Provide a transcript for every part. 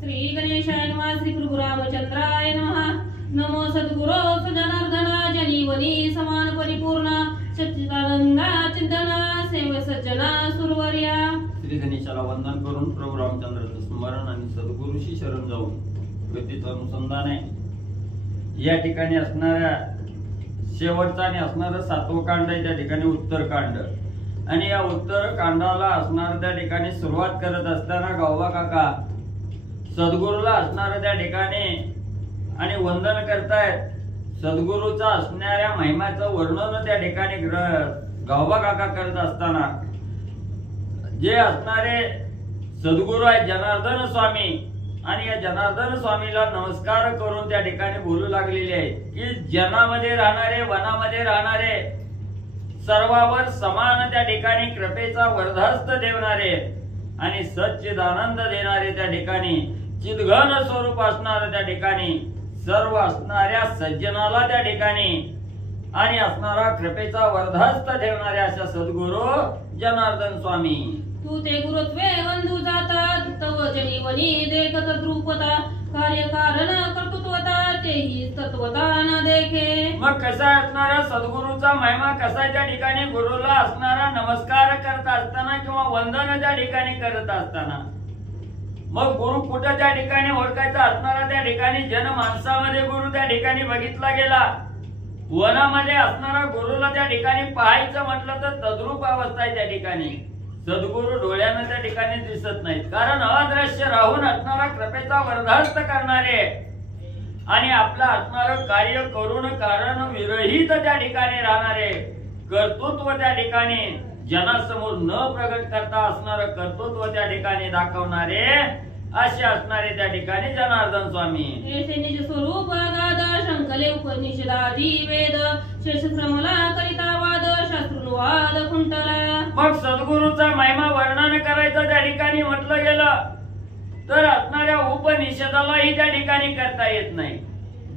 श्री गणेशाय नमः। श्री प्रभु रामचंद्राय नमः। नमो सद्गुरो सजनार्दना जनीवनी समान परिपूर्ण सच्चिदानंदा चिंतना सेव सज्जना सुरवर्या। श्री गणेशाला वंदन करून प्रभू रामचंद्राचं स्मरण आणि सद्गुरूशी शरण जाऊन गतीचं अनुसंधान आहे। या ठिकाणी असणाऱ्या शेवटचा आणि असणारं 7वं कांड आहे, त्या ठिकाणी उत्तरकांड। आणि या उत्तरकांडाला असणार त्या ठिकाणी सुरुवात करत असताना गावबा काका सद्गुरूला असणार त्या ठिकाणी आणि वंदन करतायत। सद्गुरूचा असणाऱ्या महिमाचं वर्णन त्या ठिकाणी गावबा काका करत असताना जे असणारे सद्गुरू आहेत जनार्दन स्वामी, आणि या जनार्दन स्वामीला नमस्कार करून त्या ठिकाणी बोलू लागलेले आहेत की जनामध्ये राहणारे वनामध्ये राहणारे सर्वांवर समान त्या ठिकाणी कृपेचा वर्धास्त देवणारे आणि सच्चिदानंद देणारे त्या ठिकाणी चिदघन स्वरूप असणार त्या ठिकाणी सर्व असणाऱ्या सज्जनाला त्या ठिकाणी आणि असणारा कृपेचा वर्धास्त ठेवणारे अशा सद्गुरू जनार्दन स्वामी। तू ते गुरुत्वे बंधू जातात तव जनीवनी देखत द्रुपता कार्य कारण कर्तृत्वता तेही तत्वता न देखे। मग कसा असणारा सद्गुरूचा महिमा कसा त्या ठिकाणी गुरुला असणारा नमस्कार करत असताना किंवा वंदन त्या ठिकाणी करत असताना मग गुरु कुठं त्या ठिकाणी ओळखायचा असणारा त्या ठिकाणी जनमानसामध्ये गुरु त्या ठिकाणी बघितला गेला। वनामध्ये असणारा गुरुला त्या ठिकाणी पाहायचं म्हटलं तर तद्रूप अवस्था आहे त्या ठिकाणी। सद्गुरू डोळ्यानं त्या ठिकाणी दिसत नाहीत, कारण अदृश्य राहून असणारा कृपेचा वर्धास्त करणारे आणि आपला असणार कार्य करून कारण विरहित त्या ठिकाणी राहणारे कर्तृत्व त्या ठिकाणी जनासमोर न प्रगट करता असणार कर्तृत्व त्या ठिकाणी दाखवणारे असे असणारे त्या ठिकाणी जनार्दन स्वामी। ऐसे निज स्वरूप अगाध शंकले उपनिषदादी वेद शेषश्रमला करिता वाद शास्त्रुवाद खुंटला। मग सद्गुरूचा महिमा वर्णन करायचं त्या ठिकाणी म्हटलं गेलं तर असणाऱ्या उपनिषदालाही त्या ठिकाणी करता येत नाही।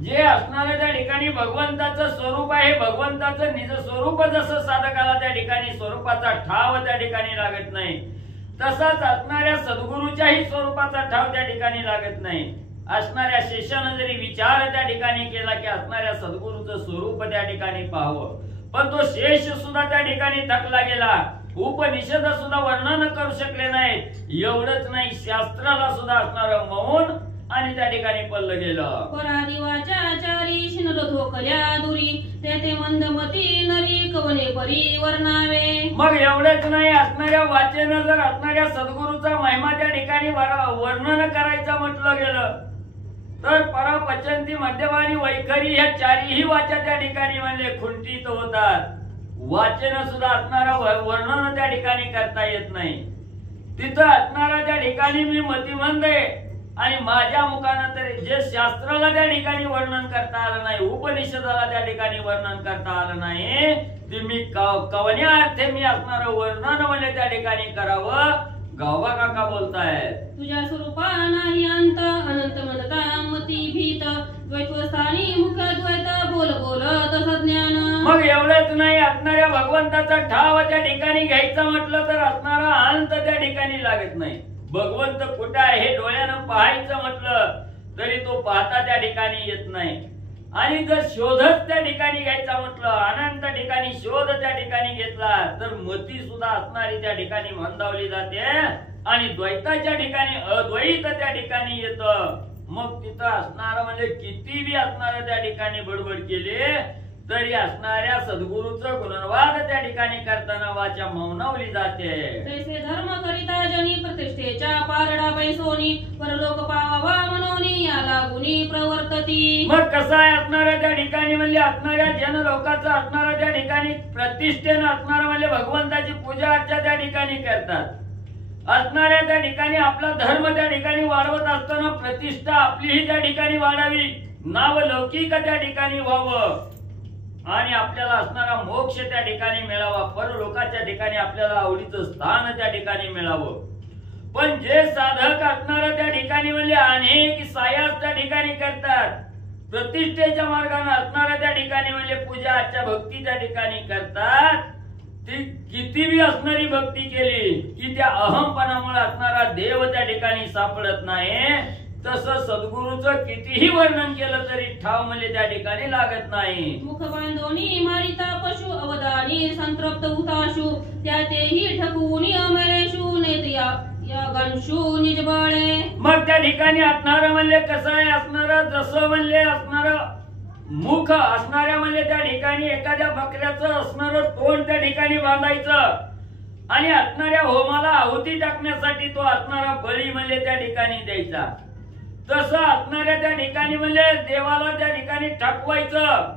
जे असणाऱ्या त्या ठिकाणी भगवंताचं स्वरूप आहे, भगवंताचं निज स्वरूप जसं साधकाला त्या ठिकाणी स्वरूपाचा ठाव त्या ठिकाणी लागत नाही, तसाच असणाऱ्या सद्गुरूच्याही स्वरूपाचा ठाव त्या ठिकाणी लागत नाही। असणाऱ्या शेषानं जरी विचार त्या ठिकाणी केला की असणाऱ्या सद्गुरूचं स्वरूप त्या ठिकाणी पाहावं, पण तो शेष सुद्धा त्या ठिकाणी थकला गेला। उपनिषद सुद्धा वर्णन करू शकले नाहीत। एवढंच नाही, शास्त्राला सुद्धा असणारं मौन आणि त्या ठिकाणी पडलं गेलं। परादिवाचाचारी शिनलो धोकल्या दुरी ते मंदमती नरी कवने परी वर्णावे। मग एवढंच नाही, असणाऱ्या वाचेनं जर असणाऱ्या सद्गुरूचा महिमा त्या ठिकाणी वर्णन करायचं म्हटलं गेलं तर परा पचंती मध्यवानी वैखरी ह्या चारही वाचा त्या ठिकाणी म्हणजे खुंटीत होतात। वाचन सुद्धा असणारा वर्णन त्या ठिकाणी करता येत नाही। तिथं असणारा त्या ठिकाणी मी मतिमंद आहे आणि माझ्या मुखानं तर जे शास्त्राला त्या ठिकाणी वर्णन करता आलं नाही, उपनिषदाला त्या ठिकाणी वर्णन करता आलं नाही, ते मी कवन्या अर्थे मी असणारं वर्णन म्हणजे त्या ठिकाणी करावं। गावबा काका बोलतायत तुझ्या स्वरूपा नाही अंत अनंत म्हणता मती भीत द्वैतस्थानी मुख द्वैत बोल बोल तस ज्ञान। मग एवढंच नाही, असणाऱ्या भगवंताचा ठाव त्या ठिकाणी घ्यायचा म्हटलं तर असणारा अंत त्या ठिकाणी लागत नाही। भगवंत कुठे आहे हे डोळ्यानं पाहायचं म्हटलं तरी तो पाहता त्या ठिकाणी येत नाही। आणि जर शोधच त्या ठिकाणी घ्यायचा म्हटलं, अनंत ठिकाणी शोध त्या ठिकाणी घेतला तर मती सुद्धा असणारी त्या ठिकाणी मंदावली जाते आणि द्वैताच्या ठिकाणी अद्वैत त्या ठिकाणी येतं। मग तिथं असणार म्हणजे किती बी असणार त्या ठिकाणी बडबड केली तरी असणाऱ्या सद्गुरूचं गुणवाद त्या ठिकाणी करताना वाचा मौनवली जाते। जैसे धर्म करिता जनी प्रतिष्ठेच्या पारडा पैसोनी परलोक पावावा मनोनी याला गुणी प्रवर्तती। मग कसं आहे असणाऱ्या त्या ठिकाणी म्हणजे असणाऱ्या जन लोकांचं असणाऱ्या त्या ठिकाणी प्रतिष्ठेनं असणार म्हणजे भगवंताची पूजा अर्चा त्या ठिकाणी करतात। असणाऱ्या त्या ठिकाणी आपला धर्म त्या ठिकाणी वाढवत असताना प्रतिष्ठा आपलीही त्या ठिकाणी वाढावी, नाव लौकिक त्या ठिकाणी व्हावं आणि आपल्याला असणारा मोक्ष त्या ठिकाणी मिळावा, परलोकाच्या ठिकाणी आपल्याला आवडीचं स्थान त्या ठिकाणी मिळावं। पण जे साधक असणारा त्या ठिकाणी म्हणजे अनेक सायास त्या ठिकाणी करतात, प्रतिष्ठेच्या मार्गाने असणारा त्या ठिकाणी म्हणजे पूजा अर्चा भक्ती त्या ठिकाणी करतात, ती किती बी असणारी भक्ती केली की त्या अहमपणामुळे असणारा देव त्या ठिकाणी सापडत नाही, तसं सद्गुरूचं कितीही वर्णन केलं तरी ठाव म्हणजे त्या ठिकाणी लागत नाही. मुख बांधोनी मारिता पशु अवधानी संतप्त हुताशु त्या तेही ठकूनी अमरेशु नेत या गणशु निजबळे. मग त्या ठिकाणी असणार म्हणजे कसं आहे असणार, जसं म्हणजे असणार मुख असणाऱ्या म्हणजे त्या ठिकाणी एखाद्या बकऱ्याचं असणार तोंड त्या ठिकाणी बांधायचं आणि असणाऱ्या होमाला आहुती टाकण्यासाठी तो असणारा बळी म्हणजे त्या ठिकाणी द्यायचा. तसं असणाऱ्या त्या ठिकाणी म्हणजे देवाला त्या ठिकाणी टाकवायचं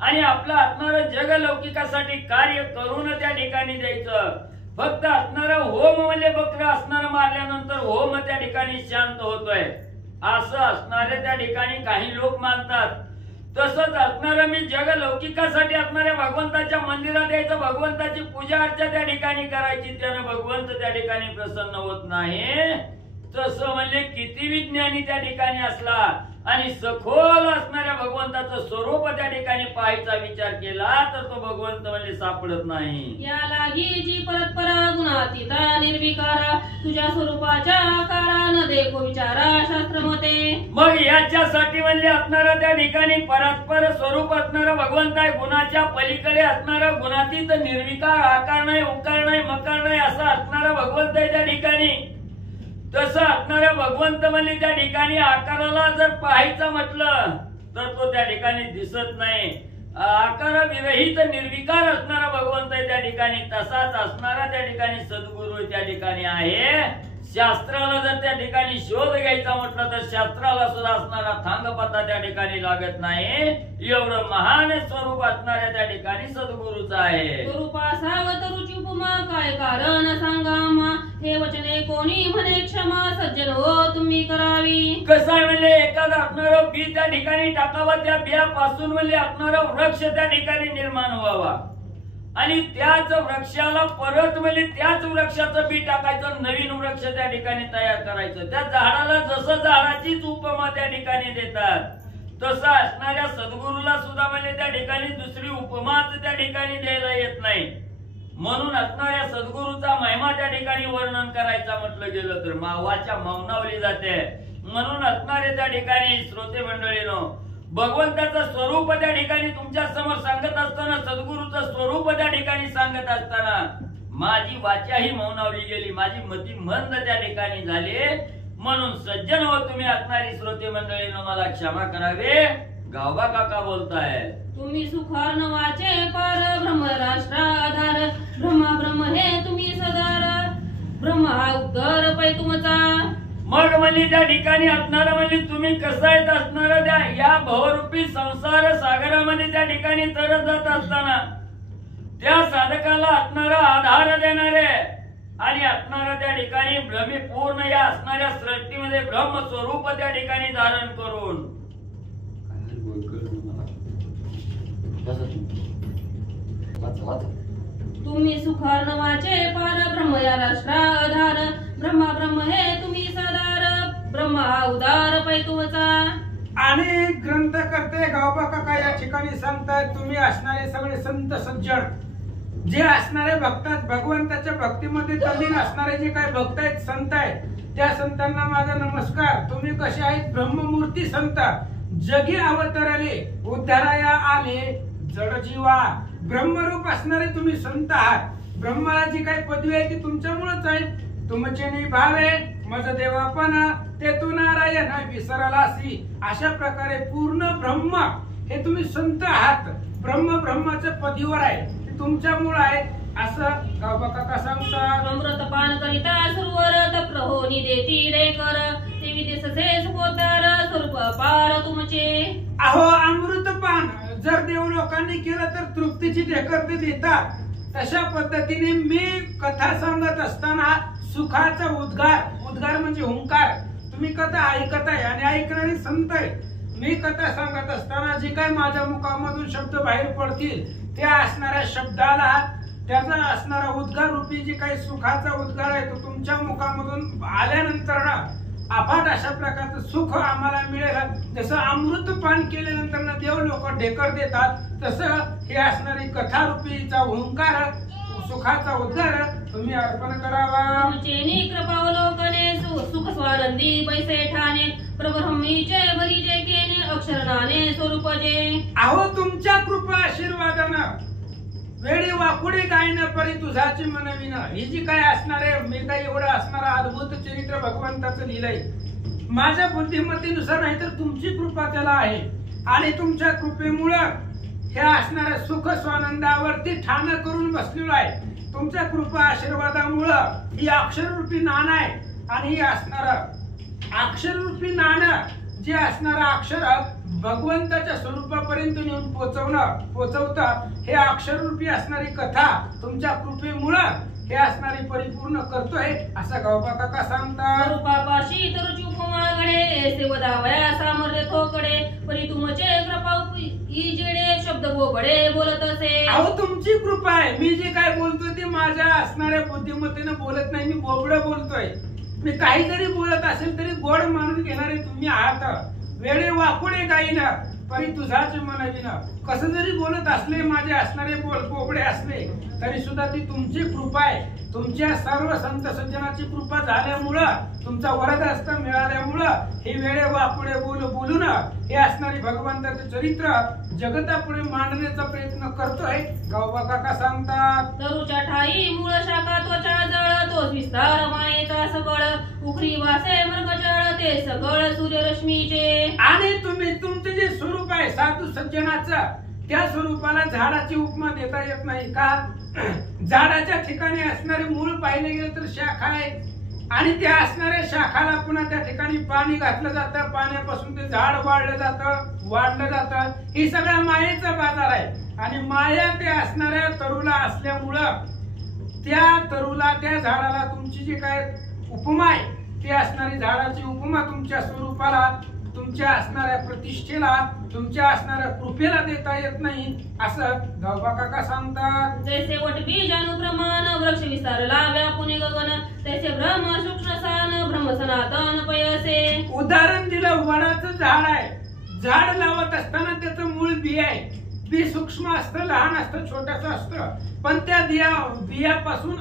आणि आपलं असणार जगलौकिकासाठी कार्य करून त्या ठिकाणी द्यायचं. फक्त असणारा होम म्हणजे बकरं असणार मारल्यानंतर होम त्या ठिकाणी शांत होतोय असं असणारे त्या ठिकाणी काही लोक मानतात. तसंच असणारं मी जगलौकिकासाठी असणाऱ्या भगवंताच्या मंदिरात यायचं, भगवंताची पूजा अर्चा त्या ठिकाणी करायची, त्यानं भगवंत त्या ठिकाणी प्रसन्न होत नाही. तसं म्हणजे किती विज्ञानी त्या ठिकाणी असला आणि सखोल असणाऱ्या भगवंताचं स्वरूप त्या ठिकाणी पाहायचा विचार केला तर तो भगवंत म्हणजे सापडत नाही. या लागी जी परस्परा गुणातीता निर्विकारा तुझ्या स्वरूपाच्या आकारा न देखो विचारा शास्त्र मते. मग याच्यासाठी म्हणजे असणारा त्या ठिकाणी परस्पर स्वरूप असणारा भगवंत आहे, गुणाच्या पलीकडे असणारा गुणातीत निर्विकार आकार नाही उकार नाही मकार नाही असा असणारा भगवंत आहे त्या ठिकाणी. तसं असणाऱ्या भगवंत म्हणजे त्या ठिकाणी आकाराला जर पाहायचं म्हटलं तर तो त्या ठिकाणी दिसत नाही. आकार विरहित निर्विकार असणारा भगवंत आहे त्या ठिकाणी. तसाच असणारा त्या ठिकाणी सद्गुरू त्या ठिकाणी आहे. शास्त्राला जर त्या ठिकाणी शोध घ्यायचा म्हटलं तर शास्त्राला सुद्धा असणारा थांगपत्ता त्या ठिकाणी लागत नाही. एवढं महान स्वरूप असणाऱ्या त्या ठिकाणी सद्गुरूच आहे. स्वरूपा सावत रुची उपमा काय कारण सांगा मा हे वचने कोणी म्हणे क्षमा सज्जन हो तुम्ही करावी. कसं आहे म्हणजे एखादा असणारं बी त्या ठिकाणी टाकावं, त्या बियापासून म्हणजे असणारं वृक्ष त्या ठिकाणी निर्माण व्हावा आणि त्याच वृक्षाला परत म्हणजे त्याच वृक्षाचं बी टाकायचं, नवीन वृक्ष त्या ठिकाणी तयार करायचं. त्या झाडाला जसं झाडाचीच उपमा त्या ठिकाणी देतात तसं असणाऱ्या सद्गुरूला सुद्धा म्हणजे त्या ठिकाणी दुसरी उपमाच त्या ठिकाणी द्यायला येत नाही. म्हणून असणाऱ्या सद्गुरूचा महिमा त्या ठिकाणी वर्णन करायचा म्हटलं गेलं तर मावाच्या मौनावली जाते. म्हणून असणारे त्या ठिकाणी श्रोते मंडळीनो भगवंताचं स्वरूप त्या ठिकाणी तुमच्या समोर सांगत असताना, सद्गुरूचं स्वरूप त्या ठिकाणी सांगत असताना माझी वाचाही मौनावली गेली, माझी मती मंद त्या ठिकाणी झाली. म्हणून सज्जन हो तुम्ही असणारी श्रोते मंडळीनो मला क्षमा करावे. गावबा काका बोलताय. तुम्ही सुखार्न वाचे पार ब्रह्म राष्ट्राधार ब्रह्मा ब्रह्म हे तुम्ही सदार ब्रह्म हा उद्गार पै तुमचा. मग म्हणजे त्या ठिकाणी असणारं म्हणजे तुम्ही कसं येत असणार त्या या भवरूपी संसार सागरामध्ये त्या ठिकाणी तरत जात असताना त्या साधकाला असणारा आधार देणारे आणि असणारा त्या ठिकाणी भ्रमी पूर्ण या असणाऱ्या सृष्टीमध्ये ब्रह्म स्वरूप त्या ठिकाणी धारण करून तुम्ही सुखार्न वाचे पार ब्रह्म या राष्ट्राधार ब्रह्मा ब्रह्म हे तुम्ही सदार ब्रह्म हा उदार पै तुमचा. आणि ग्रंथकर्ते गावबा काका या ठिकाणी सांगतायत तुम्ही असणारे सगळे संत सज्जन जे असणारे भक्तात भगवंताच्या भक्तीमध्ये तल्लीन असणारे जे काही भक्त आहेत संत आहेत त्या संतांना माझा नमस्कार. तुम्ही कसे आहेत ब्रह्ममूर्ती संत जगी अवतरले उद्धाराया आले जड जीवा ब्रह्मरूप असणारे तुम्ही संत आहात. ब्रह्माला जी काही पदवी आहे ती तुमच्यामुळेच आहे. तुमचे निभावे मज देवापण ते तू नारायण विसरलासी अशा प्रकारे पूर्ण ब्रह्म हे तुम्ही संत आहात. ब्रह्माच्या पदवीवर आहे ते तुमच्यामुळे आहे असं गावबा काका सांगतात. अमृतपान करिता सुरवर तप्र होनी देती रे कर ते विदेशसे सुपोतार स्वरूप पार तुमचे. अहो अमृतपान जर देव लोकांनी केलं तर तृप्तीची ढेकर ते देतात. तशा पद्धतीने मी कथा सांगत असताना सुखाचा उद्गार म्हणजे हुंकार तुम्ही कथा ऐकत आहे आणि ऐकणारे संत आहे. मी कथा सांगत असताना जे काही माझ्या मुखामधून शब्द बाहेर पडतील त्या असणाऱ्या शब्दाला त्याचा असणारा उद्गार रूपी जे काही सुखाचा उद्गार आहे तो तुमच्या मुखामधून आल्यानंतर ना अफाट अशा प्रकारचं सुख आम्हाला मिळेल. जसं अमृतपान केल्यानंतर ना देव लोक ढेकर देतात तसं हे असणारी कथा रूपीचा हुंकार सुखाचा उद्गार तुम्ही अर्पण करावा. तुमचे कृपावलोकने सुख स्वानंदी बैसे ठाणे प्रब्रह्मीचे भरीचे केने अक्षरनाने स्वरूप जे अहो तुमच्या कृपा आशीर्वादानं वेळी वाकुडे गायन परी तुझाची मनविन. ही जी काय असणार आहे, मी काय एवढं असणार अद्भुत चरित्र भगवंताचं लिहिलंय माझ्या बुद्धिमत्तेनुसार, नाही तर तुमची कृपा त्याला आहे. आणि तुमच्या कृपेमुळं हे असणाऱ्या सुख स्वानंदावरती ठाण करून बसलेलो आहे. तुमच्या कृपा आशीर्वादामुळं ही अक्षररूपी नाण आहे. आणि ही असणार अक्षररूपी नाण जे असणारं अक्षर भगवंताच्या स्वरूपापर्यंत नेऊन पोचवतं. हे अक्षररूपी असणारी कथा तुमच्या कृपेमुळं हे असणारी परिपूर्ण करतोय असं गावबा काका सांगतात. स्वरूपापाशी तरुची उपमा घडे सेवदावया सामर्थ्य थोकडे परी तुमचे कृपा जेडे शब्द बोबडे बोलत असे. अहो तुमची कृपा आहे. मी जे काय बोलतोय ते माझ्या असणाऱ्या बुद्धिमत्तेने बोलत नाही. मी बोबडं बोलतोय. मी काही जरी बोलत असेल तरी गोड मानून घेणारे तुम्ही आहात. वेळे वाकुडे गाईन परी तुझाच मनविन. कसं जरी बोलत असले माझे असणारे बोबडे असले तरी सुद्धा ती तुमची कृपा आहे. तुमच्या सर्व संत सज्जनाची कृपा झाल्यामुळं, तुमचा वरदहस्त मिळाल्यामुळं हे वेळे वाकुडे बोलून हे असणारी भगवंताचे चरित्र जगतापुढे मांडण्याचा प्रयत्न करतोय गावबा काका सांगतात. तरुच्या ठाई मूळ शाखा त्वचा जळ तोच विस्तार मायेचा सबळ उखरी वासे मृगजळ ते सगळ सूर्यरश्मीचे. आणि तुम्ही तुमचं जे स्वरूप आहे साधू सज्जनाचं, त्या स्वरूपाला झाडाची उपमा देता येत नाही का? झाडाच्या ठिकाणी असणारे मूळ पाहिले गेले तर शाखा आहे. आणि त्या असणाऱ्या शाखाला पुन्हा त्या ठिकाणी पाणी घातलं जातं. पाण्यापासून ते झाड वाढलं जातं. ही सगळा मायेचा बाजार आहे. आणि माया ते असणाऱ्या तरुला असल्यामुळं त्या तरुला, त्या झाडाला तुमची जी काय उपमा आहे ती असणारी झाडाची उपमा तुमच्या स्वरूपाला, तुमच्या असणाऱ्या प्रतिष्ठेला, तुमच्या असणाऱ्या कृपेला देता येत नाही असं गावबा काका सांगतात. जैसे वटबीज अनुप्रमाण वृक्ष विस्तारला व्यापुने गगन तैसे ब्रह्म सूक्ष्म सान ब्रह्म सनातन पयसे. उदाहरण दिलं, वडाचं झाड आहे. झाड लावत असताना त्याचं मूळ बी आहे. बी सूक्ष्म असतं, लहान असतं, छोटस असतं. पण त्या बियापासून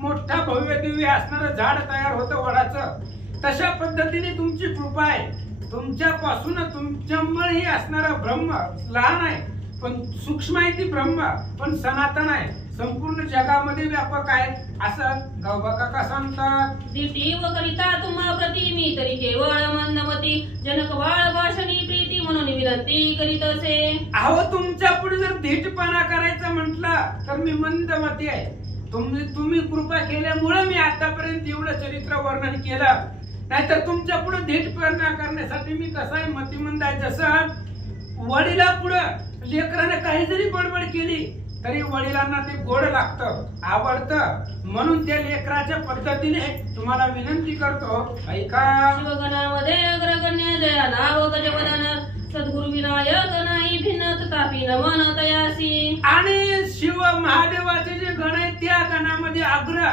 मोठा भव्य दिव्य असणारं झाड तयार होतं वडाचं. तशा पद्धतीने तुमची कृपा आहे. तुमच्यापासून तुमच्यामुळे ही असणारा ब्रह्म लहान आहे पण सूक्ष्म आहे, ती ब्रह्म पण सनातन आहे, संपूर्ण जगामध्ये व्यापक आहे असं गावबा काका सांगतात. दिटी व करिता तुम्हा प्रति मी तरी केवळ मंदमती जनक बाळ भाषणी प्रीती म्हणून विनंती करीत असे. अहो तुमच्या पुढे जर धीटपणा करायचं म्हटलं तर मी मंदमती आहे. तुम्ही कृपा केल्यामुळे मी आतापर्यंत एवढं चरित्र वर्णन केलं. नाहीतर तुमच्या पुढे धीटपणा करण्यासाठी मी कसा आहे, मतिमंद आहे. जसं वडिला पुढे लेकराने काही जरी बडबड केली तरी वडिलांना ते गोड लागतं, आवडतं. म्हणून त्या लेकराच्या पद्धतीने तुम्हाला विनंती करतो, ऐका. शिवगणामध्ये अग्रगण्य जया नाव गजवदन सद्गुरु विनायक नाही भिन्न तथापि नमन तयासी. आणि शिव महादेवाचे जे गण आहेत त्या गणामध्ये अग्र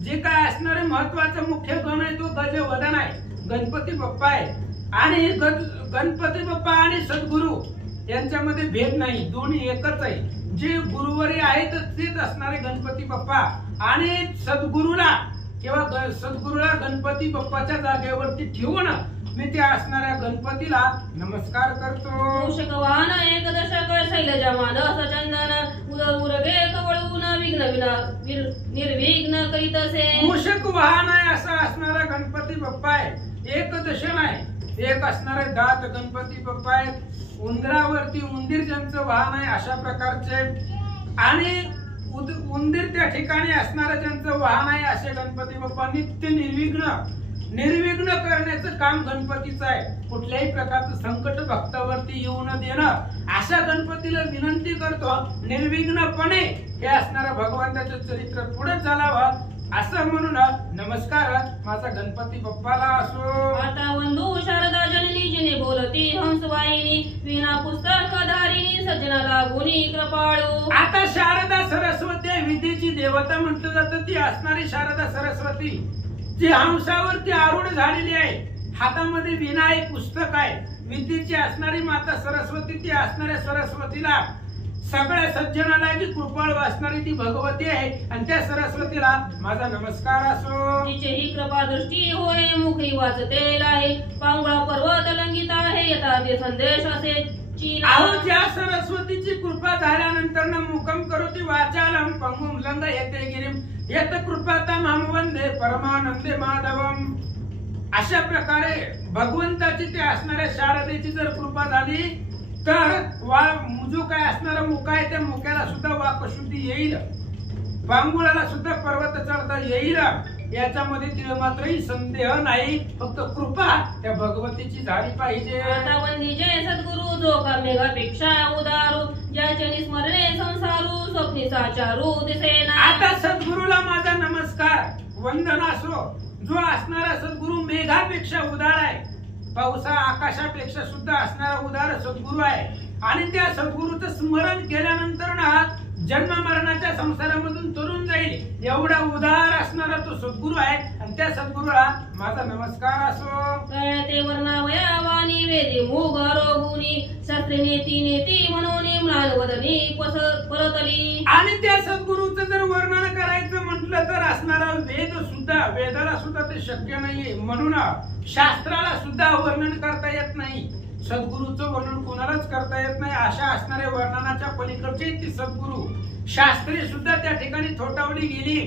जे काय असणारे महत्वाचं मुख्य गण आहे तो गजवदन आहे, गणपती बाप्पा आहे. आणि गणपती बाप्पा आणि सद्गुरु यांच्यामध्ये भेद नाही, दोन्ही एकच आहे. जे गुरुवरी आहेत तेच असणारे गणपती बाप्पा. आणि सद्गुरुला किंवा सद्गुरुला गणपती बाप्पाच्या जागेवरती ठेवून मी त्या असणाऱ्या गणपतीला नमस्कार करतो. मूषक वाहन एक दशक शैलजा मानस चंदन उरगे कवळून विघ्न निर्विघ्न करीत असे. मूषक वाहन आहे असा असणारा गणपती बाप्पा आहे. एक दशन आहे, एक असणारे दात गणपती बाप्पा आहेत. उंदरावरती उंदीर ज्यांचं वाहन आहे अशा प्रकारचे. आणि उंदीर त्या ठिकाणी असणारं ज्यांचं वाहन आहे असे गणपती बाप्पा. नित्य निर्विघ्न करण्याचं काम गणपतीचं आहे. कुठल्याही प्रकारचं संकट भक्तावरती येऊ न देणं अशा गणपतीला विनंती करतो निर्विघ्नपणे हे असणारं भगवंताचं चरित्र पुढे चालावं असं म्हणून नमस्कार माझा गणपती बाप्पाला असो. आता वंदू शारदा जननी जिने बोलती हंसवाहिनी विना पुस्तक धारिणी सज्जना लागुनी कृपाळू. आता शारदा सरस्वती विद्येची देवता म्हटलं जातं. ती असणारी शारदा सरस्वती जी हंसावरती आरूढ झालेली आहे. हातामध्ये विना आहे, पुस्तक आहे. विद्येची असणारी माता सरस्वती, ती असणाऱ्या सरस्वतीला सगळ्या सज्जनाला की कृपाळ वाचणारी ती भगवती आहे आणि त्या सरस्वतीला माझा नमस्कार असो. तिचेही कृपा दृष्टी होय मुखी वाचते आहे पांगुळा पर्वत लंघित आहे यथा ते संदेश असे अहो ज्या सरस्वतीची कृपा झाल्यानंतर मुखम करोति वाचालम पंगुम लंग येते गिरिम यत कृपातम हम वंदे परमानंदे माधवम. अशा प्रकारे भगवंताची ते असणाऱ्या शारदेची जर कृपा झाली तर जो काय असणारा मुख आहे त्या मुखाला सुद्धा वाकशुद्धी येईल, पांगुळाला सुद्धा पर्वत चढता येईल, याच्यामध्ये तिला मात्रही संदेह नाही. फक्त कृपा त्या भगवतीची झाली पाहिजे. आता वंदी जय सद्गुरु जो का मेघापेक्षा उदारू ज्याचे निस्मरणे संसारू स्वप्नी साचारू दिसेना. आता सद्गुरूला माझा नमस्कार वंदन असो. जो असणारा सद्गुरु मेघापेक्षा उदार आहे, पावसा आकाशापेक्षा सुद्धा असणारा उदार सद्गुरु आहे आणि त्या सद्गुरूचं स्मरण केल्यानंतर ना जन्म मरणाच्या संसारामधून तरुण जाईल एवढा उदार असणारा तो सद्गुरु आहे आणि त्या सद्गुरूला माझा नमस्कार असो. ते वर्णावया वाणी वेदी मुग रोगुनी शास्त्रे नेती नेती मनोनी म्लान वदनी परतली. आणि त्या सद्गुरूचं जर वर्णन करायचं म्हटलं तर असणारा वेद सुद्धा वेदाला सुद्धा ते शक्य नाहीये, म्हणून शास्त्राला सुद्धा वर्णन करता येत नाही. सद्गुरूचं वर्णन कोणालाच करता येत नाही. अशा असणाऱ्या वर्णनाच्या पलीकडचे ती सद्गुरू शास्त्रे सुद्धा त्या ठिकाणी थोटावली गेली.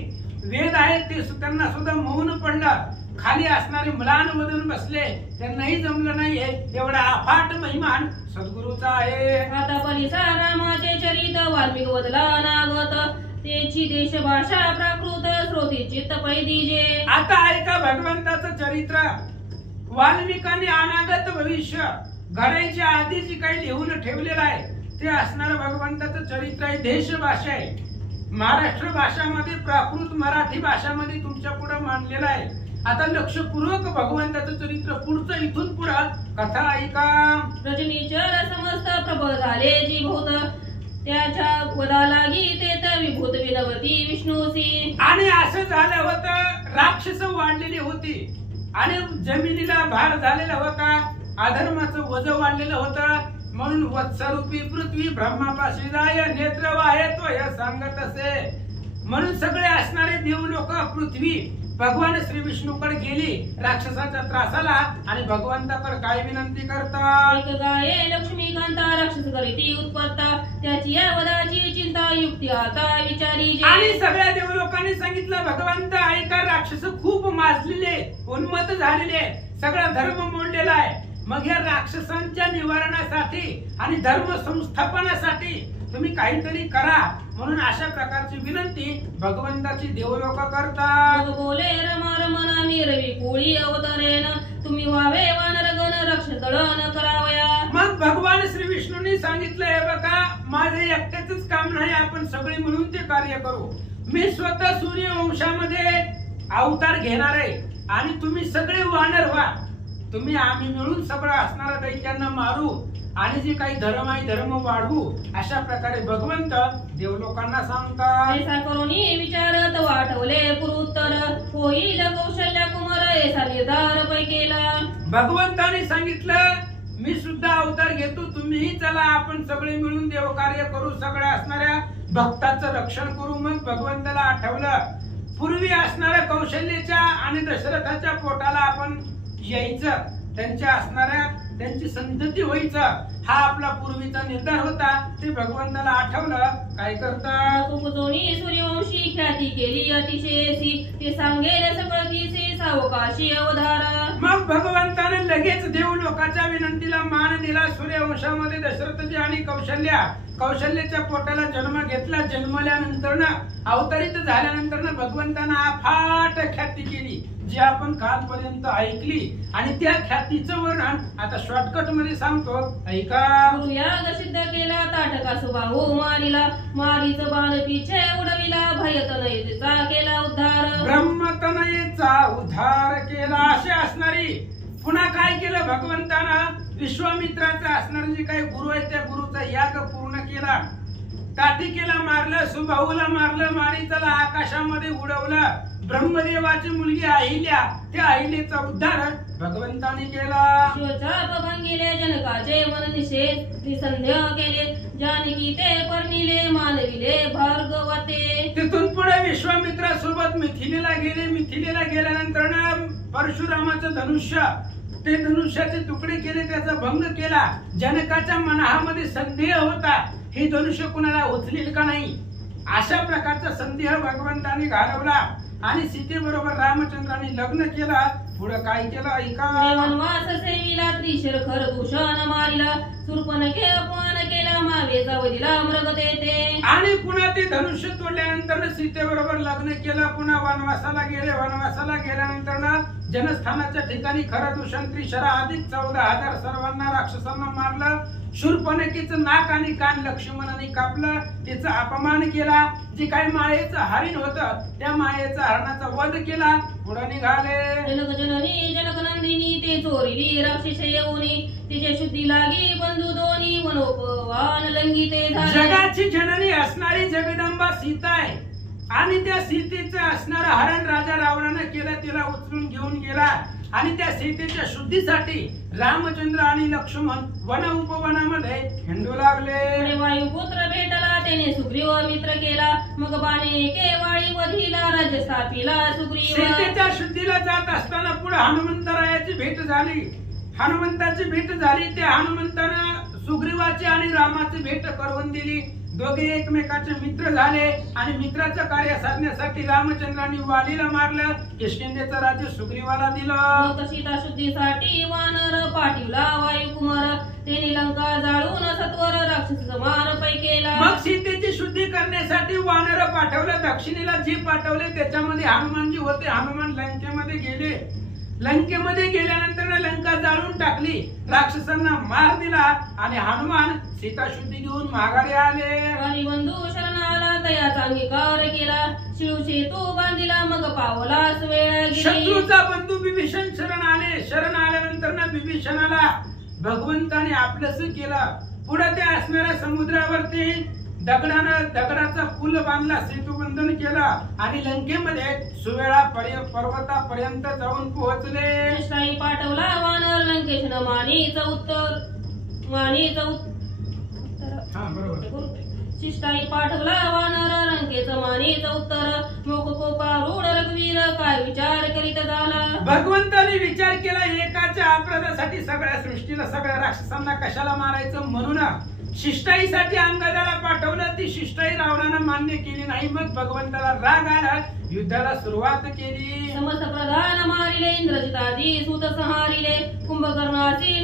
वेद आहेत ते त्यांना सुद्धा मौन पडलं, खाली असणारे म्लान वदन बसले, त्यांनाही जमलं नाहीये. एवढा अफाट महिमान सद्गुरूचा आहे. आता पलिसा रामाचे चरित वाल्मिक वदला नागत तेची देश भाषा प्राकृत श्रोती चित्त पैदीजे. आता ऐका भगवंताचं चरित्र. वाल्मिकांनी अनागत भविष्य घडायच्या आधी जी काही लिहून ठेवलेलं आहे ते असणारं भगवंताचं चरित्र आहे. देश भाषा आहे, महाराष्ट्र भाषामध्ये प्राकृत मराठी भाषामध्ये तुमच्या पुढे मांडलेलं आहे. आता लक्षपूर्वक भगवंताचं चरित्र पुढचं इथून पुढं कथा ऐका. रजनीचर समस्त प्रबळ झाले जी भूत त्याच्या वदा लागी ते विभूत विनवती विष्णूसी. आणि असं झालं होतं, राक्षस वाढलेली होती आणि जमिनीला भार झालेला होता, अधर्माचं वज वाढलेलं होतं, म्हणून वत्सरूपी पृथ्वी ब्रह्मापाशी जाय नेत्र वाहे तो हे सांगत असे. म्हणून सगळे असणारे देव लोक पृथ्वी भगवान श्री विष्णूकडे गेली राक्षसाच्या त्रासाला आणि भगवंताकडे काय विनंती करतात. एक गाये लक्ष्मीकांता राक्षस करीती उत्पत्ता त्याची या वदाची चिंता युक्ती आता विचारी. आणि सगळ्या देव लोकांनी सांगितलं भगवंत ऐका, राक्षस खूप माजलेले उन्मत्त झालेले, सगळा धर्म मोडलेला आहे. मग या राक्षसांच्या निवारणासाठी आणि धर्म संस्थापनासाठी तुम्ही काहीतरी करा, म्हणून अशा प्रकारची विनंती भगवंताची देवलोक करतात. बोले रमा रमना मी रवी कोळी अवतरेन तुम्ही व्हावे वानरगण रक्ष दळण करावया. मग भगवान श्री विष्णूंनी सांगितलं हे बघा, माझे एकट्याच काम नाही, आपण सगळे मिळून ते कार्य करू. मी स्वतः सूर्यवंशामध्ये अवतार घेणार आहे आणि तुम्ही सगळे वानर व्हा. तुम्ही आम्ही मिळून सगळं असणाऱ्या दैत्यांना मारू आणि जे काही धर्म आहे धर्म वाढवू. अशा प्रकारे भगवंत देवलोकांना सांगतात. ऐसा करुणी विचारत वाटवले पुरुत्तर होईल कौशल्य कुमार ऐसा निर्धार पैकेला. भगवंताने सांगितलं मी सुद्धा अवतार घेतो, तुम्हीही चला, आपण सगळे मिळून देवकार्य करू, सगळ्या असणाऱ्या भक्ताचं रक्षण करू. मग भगवंताला आठवलं पूर्वी असणाऱ्या कौशल्याच्या आणि दशरथाच्या पोटाला आपण यायचं, त्यांच्या असणाऱ्या त्यांची संतती व्हायचं, हा आपला पूर्वीचा निर्धार होता. ते भगवंताला आठवलं. काय करतात, सूर्यवंशी ख्याती केली अतिशयसी ते सांगेल सगळीचे सावकाशी अवधारा. मग भगवंताने लगेच देवलोकाच्या विनंतीला मान दिला. सूर्यवंशामध्ये दशरथजी आणि कौशल्याच्या पोटाला जन्म घेतला. जन्मल्यानंतर ना अवतरित झाल्यानंतर ना भगवंतानं अफाट ख्याती केली जी आपण कालपर्यंत ऐकली आणि त्या ख्यातीचं वर्णन आता शॉर्टकट मध्ये सांगतो, ऐका. याग सिद्ध केला ताटका सुबाहू मारिला मारीचं बाण पिछे उडविला भयतनयेचा केला उद्धार. ब्रह्मतनयेचा उद्धार केला. असे असणारी पुन्हा काय केलं भगवंतानं, विश्वामित्राचा असणारे जे काही गुरु आहे त्या गुरुचा याग पूर्ण केला. ताटिकेला मारलं, सुबाहूला मारलं, मारीचाला आकाशामध्ये उडवलं. ब्रह्मदेवाची मुलगी अहिल्या, त्या अहिल्याचा उद्धार भगवंतानी केला. शिवचाप भंगिले जनकाचे मन निसंदेह केले. जानकी ते पर्णिले मानविले भार्गवते. तिथून पुढे विश्वामित्रासोबत मिथिलेला गेले. मिथिलेला गेल्यानंतर ना परशुरामाचं धनुष्य, ते धनुष्याचे तुकडे केले, त्याचा भंग केला. जनकाच्या मनामध्ये संदेह होता, हे धनुष्य कुणाला उचलेल का नाही, अशा प्रकारचा संदेह भगवंताने घालवला आणि सीतेबरोबर रामचंद्राने लग्न केला. पुढे काय केलं ऐका. वनवास सेविला त्रिशर खरदूषण मारिला. सुरपणखे अपमान केला मावेचा वदिला मृग देते. आणि पुन्हा ते धनुष्य तोडल्यानंतर सीतेबरोबर लग्न केलं. पुन्हा वनवासाला गेले. वनवासाला गेल्यानंतर ना जनस्थानाच्या ठिकाणी खरदूषण त्रिशरा अधिक 14,000 सर्वांना राक्षसांना मारलं. शूर्पणखीचं नाक आणि कान लक्ष्मणाने कापलं. तिचा अपमान केला. जे काही मायेचं हरिण होतं त्या मायेचा हरणाचा वध केला. पुढे निघाले. जनक जननी जनक नंदिनी ते चोरिली राक्षस येऊनी. तिचे शुद्धी लागी बंधू दोन्ही वनोपवान लंगिते झाले. जगाची जननी असणारी जगदंबा सीता आहे आणि त्या सीतेचं असणारं हरण राजा रावणानं केलं. तिला उचलून घेऊन गेला आणि त्या सीतेच्या शुद्धीसाठी रामचंद्र आणि लक्ष्मण वन उपवनामध्ये हिंडू लागले. वायुपुत्र भेटला त्याने सुग्रीव मित्र केला. मग बाणे केवाळी वधीला राज्य स्थापिला सुग्रीव. सीतेच्या शुद्धीला जात असताना पुढे हनुमंतरायाची भेट झाली. हनुमंताची भेट झाली. त्या हनुमंतानं सुग्रीवाची आणि रामाची भेट करून दिली. दोघे एकमेकाचे मित्र झाले आणि मित्राचं कार्य साधण्यासाठी रामचंद्रांनी वालीला मारलं. किष्किंधेचं राज्य सुग्रीवाला दिलं. सीता शुद्धीसाठी वानर पाठवला वायुकुमार. त्याने लंका जाळून सत्वर राक्षस मान पै केला. मग सीतेची शुद्धी करण्यासाठी वानर पाठवलं. दक्षिणेला जे पाठवले त्याच्यामध्ये हनुमानजी होते. हनुमान लंकेमध्ये गेले. लंकेमध्ये गेल्यानंतर लंका जाळून टाकली. राक्षसांना मार दिला आणि हनुमान सीता शुद्धी घेऊन माघारी आले. बंधू शरण आला तयाचा अंगीकार केला. शिव सेतू बांधिला मग पावलास वेळ गेली. शत्रूचा बंधू बिभीषण शरण आले. शरण आल्यानंतर ना बिभीषणाला भगवंताने आपलंस केलं. पुढे ते असणाऱ्या समुद्रावरती दगडाचा पूल बांधला, सेतुबंधन केलं आणि लंकेमध्ये सुवेळा पर्वतापर्यंत जाऊन पोहोचले. शिष्टाई पाठवला वानर लंकेश मानीचं उत्तर. शिष्टाई पाठवला वानर लंकेचं मानीचं उत्तर. मोक कोपा रूढ रघुवीर काय विचार करीत झाला. भगवंताने विचार केला एकाच्या अपराधासाठी सगळ्या सृष्टीला सगळ्या राक्षसांना कशाला मारायचं म्हणून शिष्टाईसाठी अंगदाला पाठवलं. ती शिष्टाई रावणानं मान्य केली नाही. मग भगवंताला राग आला. युद्धाला सुरुवात केली. समस्त प्रधान मारिले इंद्रजितादी सूत संहारिले. कुंभकर्णाची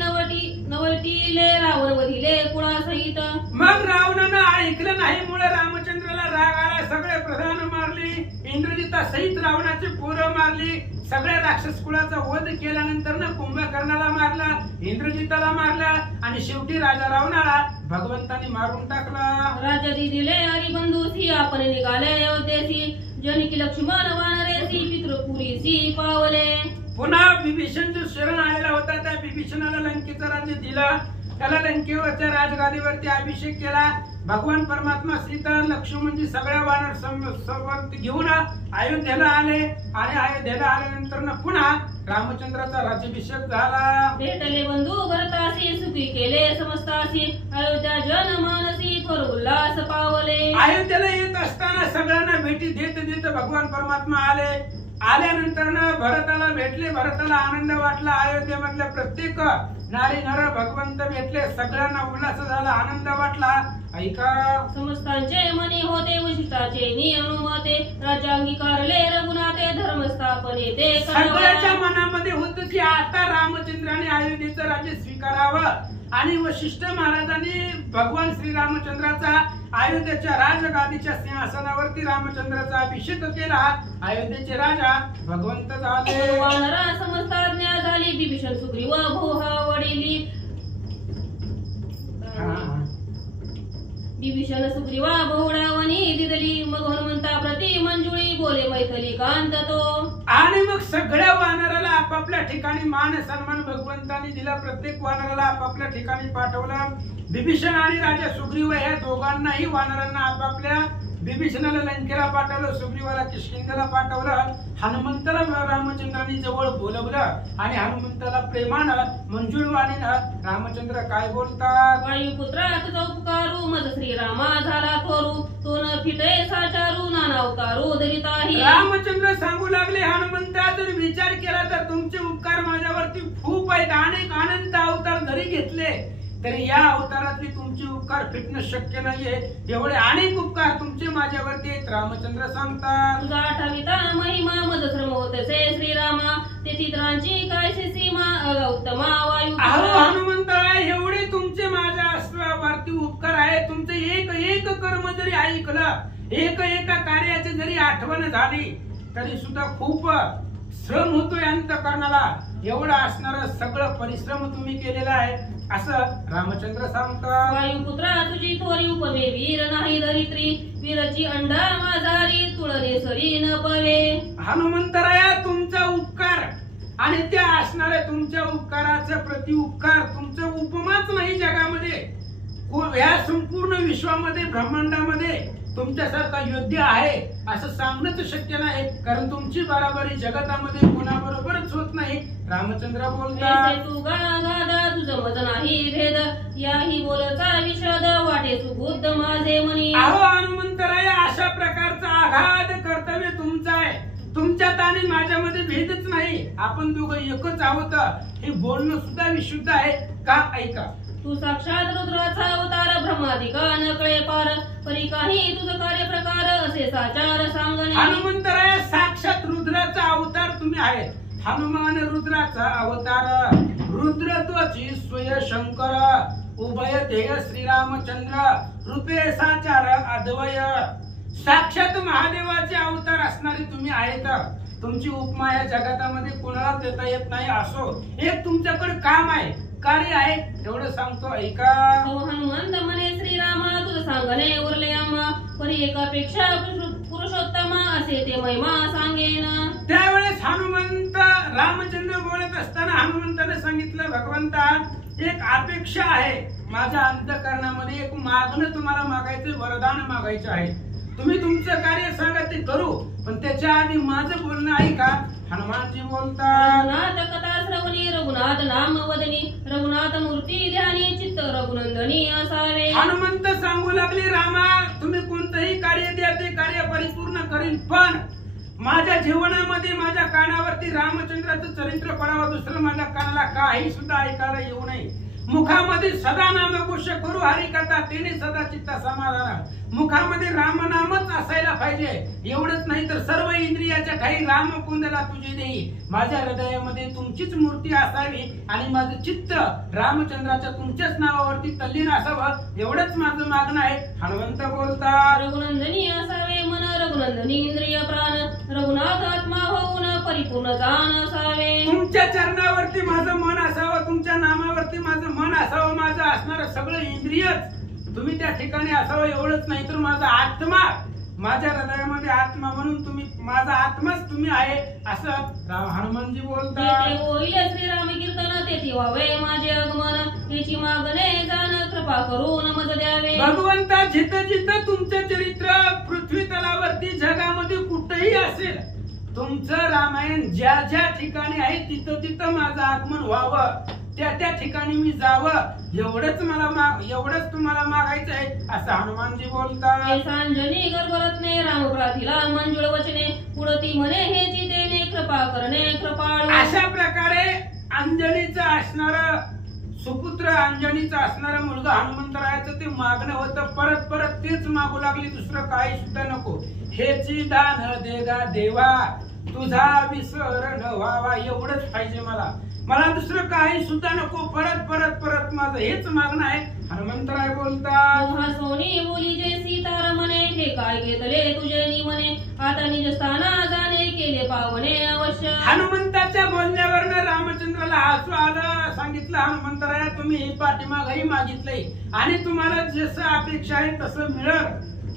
नवटीले रावण वधिले कुळासहित. मग रावणानं ऐकलं नाही मुळे रामचंद्राला राग आला. सगळे प्रधान मारली. इंद्रजिता सहित रावणाची पोरं मारली. सगळ्या राक्षस कुळाचा वध केल्यानंतर ना कुंभकर्णाला मारला, इंद्रजिताला मारला आणि शेवटी राजा रावणाला भगवंतानी मारून टाकला. राज्य दिले हरिबंधूसी आपण निघाले अयोध्येसी. जनकी लक्ष्मण वानरेसी पितृपुरीसी पावले. पुन्हा बिभीषण जो शरण आलेला होता त्या बिभीषणाला लंकेचं राज्य दिलं. त्याला लंकेवरच्या राजगादीवरती अभिषेक केला. भगवान परमात्मा सीता लक्ष्मणजी सगळ्या वानर सोबत घेऊन अयोध्येला आले आणि अयोध्येला आल्यानंतर पुन्हा रामचंद्राचा राज्याभिषेक झाला. भेटले बंधू भरतासी सुखी केले समस्तासी. अयोध्या जन मानसी थोर उल्हास पावले. अयोध्येला येत असताना सगळ्यांना भेटी देत देत भगवान परमात्मा आले. आल्यानंतर भरताला भेटले. भरताला आनंद वाटला. अयोध्येमधल्या प्रत्येक नारी नर भगवंत भेटले. सगळ्यांना उल्हास झाला, आनंद वाटला. ऐका. समस्तांचे मनी होते वशिष्ठाचे नियनुमते. राज्य अंगीकारले रघुनाथे धर्मस्थापने ते. सगळ्याच्या मनामध्ये होत की आता रामचंद्राने अयोध्येचं राज्य स्वीकारावं आणि वशिष्ठ महाराजांनी भगवान श्री रामचंद्राचा अयोध्येच्या राजगादीच्या सिंहासनावरती रामचंद्राचा अभिषेक केला. अयोध्येचे राजा भगवंत झाले. वानरा समस्ताज्ञा झाली. बिभीषण सुग्रीव भोहा वडिली. बिभीषण सुग्रीवा बहुडावनी दिदली. मग हनुमंता प्रति मंजुळी बोले मैथिली कांत तो. आणि मग सगळ्या वानराला आपापल्या ठिकाणी मान सन्मान भगवंतांनी दिला. प्रत्येक वानराला आपापल्या ठिकाणी पाठवलं. बिभीषण आणि राजा सुग्रीव या दोघांनाही वानरांना आपापल्या बिभीषणाला लंकेला पाठवलं, सुग्रीवाला किष्किंधेला पाठवलं, हनुमंताला रामचंद्रांनी जवळ बोलवलं आणि हनुमंताला प्रेमानं मंजुळवाणीनं रामचंद्र काय बोलतात? वायुपुत्रा तुझा उपकारू मज श्रीरामा झाला थोरू, तो न फिटे साचारू नाना अवतारू धरिताही. रामचंद्र सांगू लागले, हनुमंता जर विचार केला तर तुमचे उपकार माझ्यावरती खूप आहेत. अनेक अनंत अवतार जरी घेतले तरी या अवतारातली तुमचे उपकार फिटणं शक्य नाहीये. एवढे अनेक उपकार तुमचे माझ्यावरती आहेत. रामचंद्र सांगतात, तुझा आठविता महिमा मज श्रम होतसे श्रीरामा, ते चित्रांची कायसे सीमा अगौतमा वायू. अहो हनुमंता, एवढे तुमचे माझ्या वरती उपकार आहे. तुमचे एक एक कर्म जरी ऐकलं, एक एका कार्याची जरी आठवण झाली तरी सुद्धा खूप श्रम होतोय अंतकरणाला. एवढं असणारं सगळं परिश्रम तुम्ही केलेला आहे असं रामचंद्र सांगतात. वायुपुत्रा तुझी थोरी उपमे वीर नाही धरित्री, वीरची अंडा माझारी तुळने सरी न पवे. हनुमंतराया, तुमचा उपकार आणि त्या असणाऱ्या तुमच्या उपकाराचा प्रतिउपकार तुमचं उपमाच नाही जगामध्ये. या संपूर्ण विश्वामध्ये ब्रह्मांडामध्ये तुमच्यासारखा योद्धा आहे असं सांगणंच शक्य नाही, कारण तुमची बराबरी जगतामध्ये कोणाबरोबरच होत नाही. रामचंद्र बोलतात, तू गादा तुझं मज नाही भेद, याही बोलचा विषद वाटे सुबुद्ध माझे मनी. अहो हनुमंतराय, अशा प्रकारचा आघात कर्तव्य तुमचं आहे. तुमच्यात आणि माझ्यामध्ये भेदच नाही, आपण दोघं एकच आहोत. हे बोलणं सुद्धा विशुद्ध आहे का? ऐका, तू साक्षात रुद्राचा अवतार, ब्रह्मादिका न कळे पार, परी काही तुझं कार्य प्रकार असे साचार सांगणे. हनुमंतराय, साक्षात रुद्राचा अवतार तुम्ही आहे. हनुमान रुद्राचा अवतार, रुद्रत्वाची स्वय शंकर, उभय ध्येय श्रीरामचंद्र, रूपे साचार अद्वय. साक्षात महादेवाचे अवतार असणारे तुम्ही आहेत. तुमची उपमा या जगातामध्ये कोणाला देता येत नाही. असो, एक तुमच्याकडे काम आहे, कार्य आहे, एवढं सांगतो, ऐका. हनुमंत म्हणे श्रीरामा तुझं सांगणे उरले आम्हा, परी एकापेक्षा पुरुषोत्तमा असे ते महिमा सांगेन. त्यावेळेस हनुमंत रामचंद्र बोलत असताना हनुमंताने सांगितलं, भगवंता, एक अपेक्षा आहे माझ्या अंतःकरणामध्ये. एक मागणं तुम्हाला मागायचं, वरदान मागायचं आहे. तुम्ही तुमचं कार्य सांगा ते करू, पण त्याच्या आधी माझं बोलणं ऐका. हनुमानजी बोलतात, रघुनाथ कथा श्रवणी, रघुनाथ नाम वदनी, रघुनाथ मूर्ती ध्यानी, चित्त रघुनंदनी असावे. हनुमंत सांगू लागले, रामा, तुम्ही कोणतंही कार्य द्या, ते कार्य परिपूर्ण करीन, पण माझ्या जीवनामध्ये माझ्या कानावरती रामचंद्राचं चरित्र पडावं. दुसरं माझ्या कानाला काही सुद्धा ऐकायला येऊ नये. मुखामध्ये सदा नामघोष करू हरिकथा, तेने सदा चित्ता समाधान. मुखामध्ये रामनामच असायला पाहिजे. एवढंच नाही तर सर्व इंद्रियाच्या ठाई राम कुंदला तुझे देई. माझ्या हृदयामध्ये तुमचीच मूर्ती असावी आणि माझं चित्त रामचंद्राच्या तुमच्याच नावावरती तल्लीन असावं, एवढंच माझं मागणं आहे. हनुमंत बोलतात, रघुनंदनी असावे मन, रघुनंदनी इंद्रिय प्राण, रघुनाथ आत्मा होऊन परिपूर्ण जाण असावे. तुमच्या चरणावरती माझं मन असावं, तुमच्या नामावरती माझं मन असावं, माझं असणारं सगळं इंद्रियच तुम्ही त्या ठिकाणी असावं. एवढंच नाही तर माझा आत्मा, माझ्या हृदयामध्ये आत्मा म्हणून तुम्ही, माझा आत्माच तुम्ही आहे असं हनुमानजी बोलतात. होईल श्रीराम कीर्तन, तेथे व्हावे माझे आगमन, त्याची मागणे जाण कृपा करून मज द्यावे. भगवंता, जिथं जिथं तुमचं चरित्र पृथ्वी तलावरती जगामध्ये कुठेही असेल, तुमचं रामायण ज्या ज्या ठिकाणी आहे तिथं तिथं माझं आगमन व्हावं, त्या त्या ठिकाणी मी जावं, एवढंच तुम्हाला मागायचं आहे असं हनुमानजी बोलतात. सांजनी गर्भरत्ने रामप्राथिला मंजुळ वचने, पुढती म्हणे हे चितेने कृपा करणे कृपाळू. अशा प्रकारे अंजनीचं असणार सुपुत्र, अंजनीचा असणारा मुलगा हनुमंतरायाचं ते मागणं होतं. परत परत तेच मागू लागली, दुसरं काही सुद्धा नको. हेची दान देगा देवा, तुझा विसर न व्हावा, एवढंच पाहिजे मला. मला दुसरं काही सुद्धा नको. परत परत परत माझं हेच मागणं आहे. हनुमंतराय बोलतात, सोनी बोली जय सीतारमणे, हे काय घेतले तुझे निमने, आता निज स्थाना जाणे केले पावणे अवश्य. हनुमंताच्या बोलण्यावरनं रामचंद्राला हसू आलं. सांगितलं, हनुमंतराया, तुम्ही हे पाठीमागही मागितलंय आणि तुम्हाला जसं अपेक्षा आहे तसं मिळेल,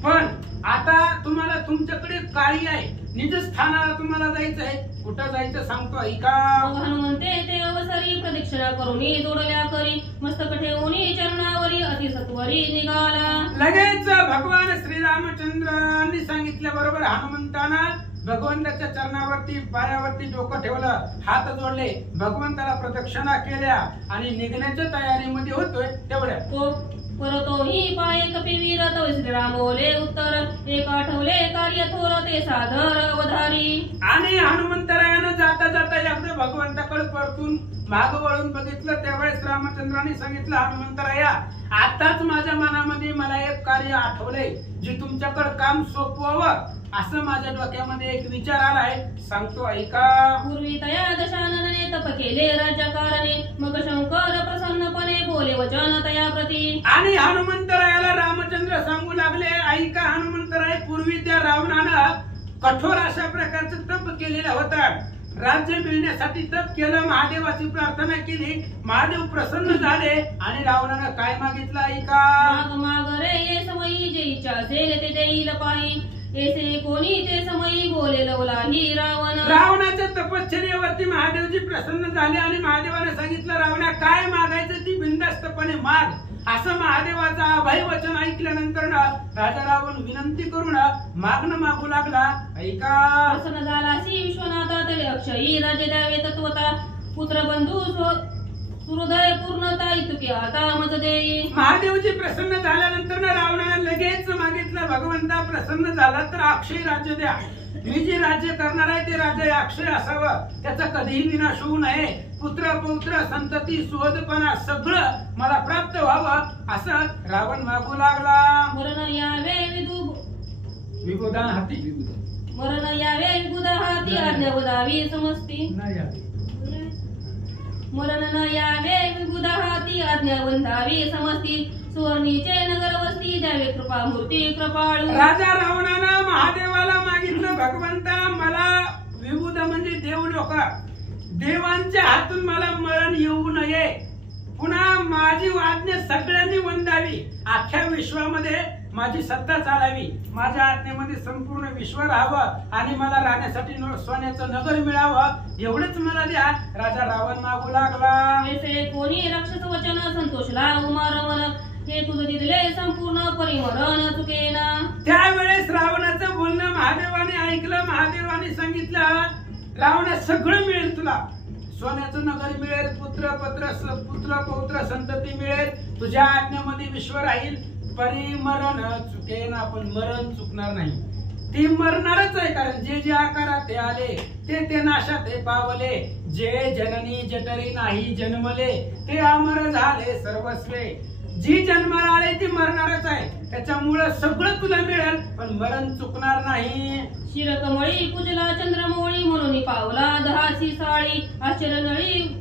पण आता तुम्हाला तुमच्याकडे कार्य आहे, निज स्थानाला तुम्हाला जायचं आहे. कुठं जायचं सांगतो ऐका. मग हनुमंते ते अवसरी प्रदक्षिणा करुनी जोडल्या करी मस्तक ठेवूनी चरणावरी अतिसत्वरी निघाला. लगेच भगवान श्रीरामचंद्रांनी सांगितल्या बरोबर हनुमंताना भगवंताच्या चरणावरती पायावरती डोकं ठेवलं, हात जोडले, भगवंताला प्रदक्षिणा केल्या आणि निघण्याच्या तयारीमध्ये होतोय तेवढ्या तो परतोही पाय कपिवीर तव श्रीराम बोले उत्तर एक आठवले कार्य थोर ते सादर अवधारी. आणि हनुमंतरायानं जाता जाता एकदा भगवंताकडे परतून माग वळून बघितलं. त्यावेळेस रामचंद्रांनी सांगितलं, हनुमंतराया आताच माझ्या मनामध्ये मला एक कार्य आठवले, जे तुमच्याकडे काम सोपवावं असं माझ्या डोक्यामध्ये एक विचार आलाय, सांगतो ऐका. पूर्वी तया दशानने तप केले राज्यकारणे मग शंकर प्रसन्नपणे बोले वचन तया प्रती. आणि हनुमंतरायाला रामचंद्र सांगू लागले, ऐका हनुमंतराय, पूर्वी त्या रावणानं कठोर अशा प्रकारचं तप केलेलं होतं. राज्य मिळण्यासाठी तप केलं, महादेवाची प्रार्थना केली, महादेव प्रसन्न झाले आणि रावणानं काय मागितलं ऐका. माग माग रे ये समयी जे इच्छा असेल ते देईल पायी ऐसे कोणी ते समयी बोले लवलाही रावण. रावणाच्या तपश्चर्येवरती महादेवजी प्रसन्न झाले आणि महादेवाने सांगितलं, रावणा काय मागायचं ती बिनधास्तपणे माग. असं महादेवाचा अभय वचन ऐकल्यानंतर राजा रावण विनंती करून मागणं मागू लागला ऐका. प्रसन्न झालासी विश्वनाथा तरी अक्षयी राज्य द्यावे तत्वता पुत्र बंधू हृदय पूर्णता इतके आता मज देई. महादेवजी प्रसन्न झाल्यानंतर रावणाने लगेच मागितलं, भगवंता प्रसन्न झाला तर अक्षय राज्य द्या. मी जे राज्य करणार आहे ते राज्य अक्षय असावं, त्याचा कधीही विनाश होऊ नये. पुत्र पौत्र संतती सुहदपणा सगळं मला प्राप्त व्हावं असं रावण मागू लागला. मरण यावे विगोदा हाती मरण यावे विगुदा हाती आज्ञा वदावी समजती. मरण न यावे विगुदा हाती आज्ञा वंदावी समजती. सुवर्णीचे नगर वस्ती द्यावे कृपा मूर्ती कृपाळू. राजा रावणानं महादेवाला मागितलं, भगवंता मला विबुध म्हणजे देव लोक, देवांच्या हातून मला मरण येऊ नये, पुन्हा माझी आज्ञा सगळ्यांनी वंदावी, अख्ख्या विश्वामध्ये माझी सत्ता चालावी, माझ्या आज्ञेमध्ये संपूर्ण विश्व राहावं आणि मला राहण्यासाठी सोन्याचं नगर मिळावं, एवढंच मला द्या. राजा रावण मागू लागला. ऐसे कोणी राक्षस वचन संतोषला उमारमन हे तुझ दिले संपूर्ण परिमरण चुकेना. त्यावेळेस रावणाचं बोलणं महादेवाने ऐकलं. महादेवाने सांगितलं, रावणा सगळं मिळेल तुला, सोन्याचं नगर मिळेल, पुत्र पौत्र संतती मिळेल, तुझ्या आज्ञेमध्ये विश्व राहील, परिमरण चुकेना, पण मरण चुकणार नाही. ती मरणारच आहे, कारण जे जे आकारात ते आले ते नाशात हे पावले, जे जननी जठरी नाही जन्मले ते अमर झाले सर्वस्वे. जी जन्माला आले ती मरणारच आहे, त्याच्यामुळे सगळं तुला मिळेल पण मरण चुकणार नाही. शिरकमळी पूजला चंद्रमोळी म्हणून पावला दहासी साळी आश्चर्य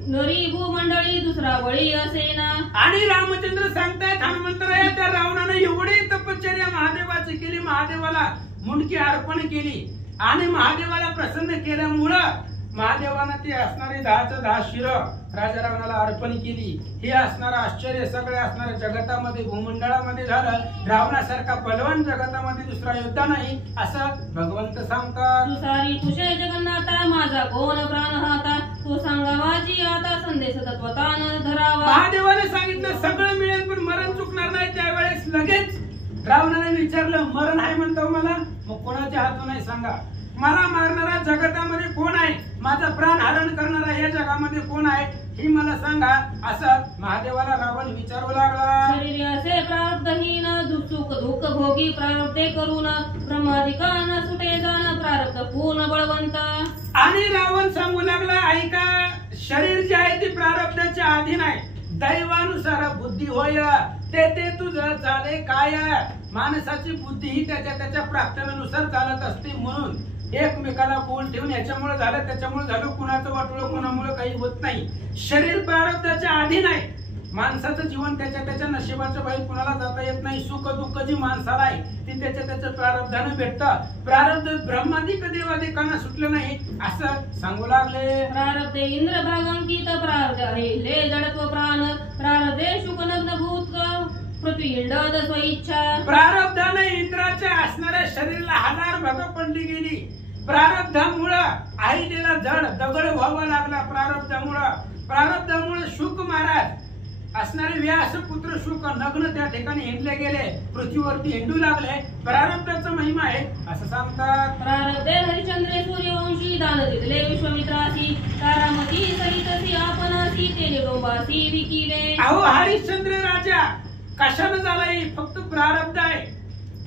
नरी भूमंडळी दुसरा बळी असेना. आणि रामचंद्र सांगतायत हनुमंतराया, त्या रावणानं एवढी तपश्चर्या महादेवाची केली, महादेवाला मुंडकी अर्पण केली आणि महादेवाला प्रसन्न केल्यामुळं महादेवानं ती असणारी 10 शिरं राजा रावणाला अर्पण केली. हे असणारं आश्चर्य सगळे असणाऱ्या जगतामध्ये भूमंडळामध्ये झालं. रावणासारखा बलवान जगतामध्ये दुसरा योद्धा नाही असं भगवंत सांगतात. तुसारी कुशे जगन्नाथा माझा कोण प्राण हाता तो सांगा माझी आता संदेश तत्वतान धरावा. महादेवाने सांगितलं सगळं मिळेल पण मरण चुकणार नाही. त्यावेळेस लगेच रावणाने विचारलं, मरण आहे म्हणतो मला, मग कोणाच्या हातून आहे सांगा, मला मारणारा जगतामध्ये कोण आहे, माझा प्राण हरण करणारा या जगामध्ये कोण आहे ही मला सांगा, असं महादेवाला रावण विचारू लागला. शरीर असे प्रारब्धहीन दुःख दुःख भोगी प्रारब्धे करून ब्रह्माधिकान सुटे जाण प्रारब्ध पूर्ण बळवंत. आणि रावण सांगू लागला, ऐका, शरीर जे आहे ते प्रारब्धाच्या अधीन आहे, दैवानुसार बुद्धी होय ते तुझं चाले काय. माणसाची बुद्धी ही त्याच्या प्रार्थनेनुसार चालत असते, म्हणून एकमेकाला बोल ठेवून याच्यामुळे झालं त्याच्यामुळे झालं, कुणाचं वाटलं कोणामुळे काही होत नाही. शरीर प्रारब्धाच्या अधीन आहे, माणसाचं जीवन त्याच्या नशिबाच्या बाहेर कुणाला जाता येत नाही. सुख दुःख जी माणसाला आहे ती त्याच्या प्रारब्धानं भेटतं. प्रारब्ध ब्रह्मादिक देवादिकांना सुटलं नाही असं सांगू लागले. प्रारब्धे इंद्र भागांकित प्रारब्ध आहे जडत्व प्राण प्रारब्धे शुकनग्न भूत पृथ्वी स्वइच्छा. प्रारब्धाने इंद्राच्या असणाऱ्या शरीराला 1000 भाग पडली गेली, प्रारब्धामुळं आईला जड दगड व्हावा लागला. प्रारब्धामुळे शुक महाराज असणारे व्यासपुत्र शुक नग्न त्या ठिकाणी हिंडले गेले, पृथ्वीवरती हिंडू लागले. प्रारब्धाचा महिमा आहे असं सांगतात. प्रारब्धे हरिचंद्रे सूर्यवंशी दान दिले विश्वामित्रासी, तारामती सहितसी आपणासी तेने डोंबासी विकिले. अहो हरिश्चंद्र राजा कशानं झालाय? फक्त प्रारब्ध आहे.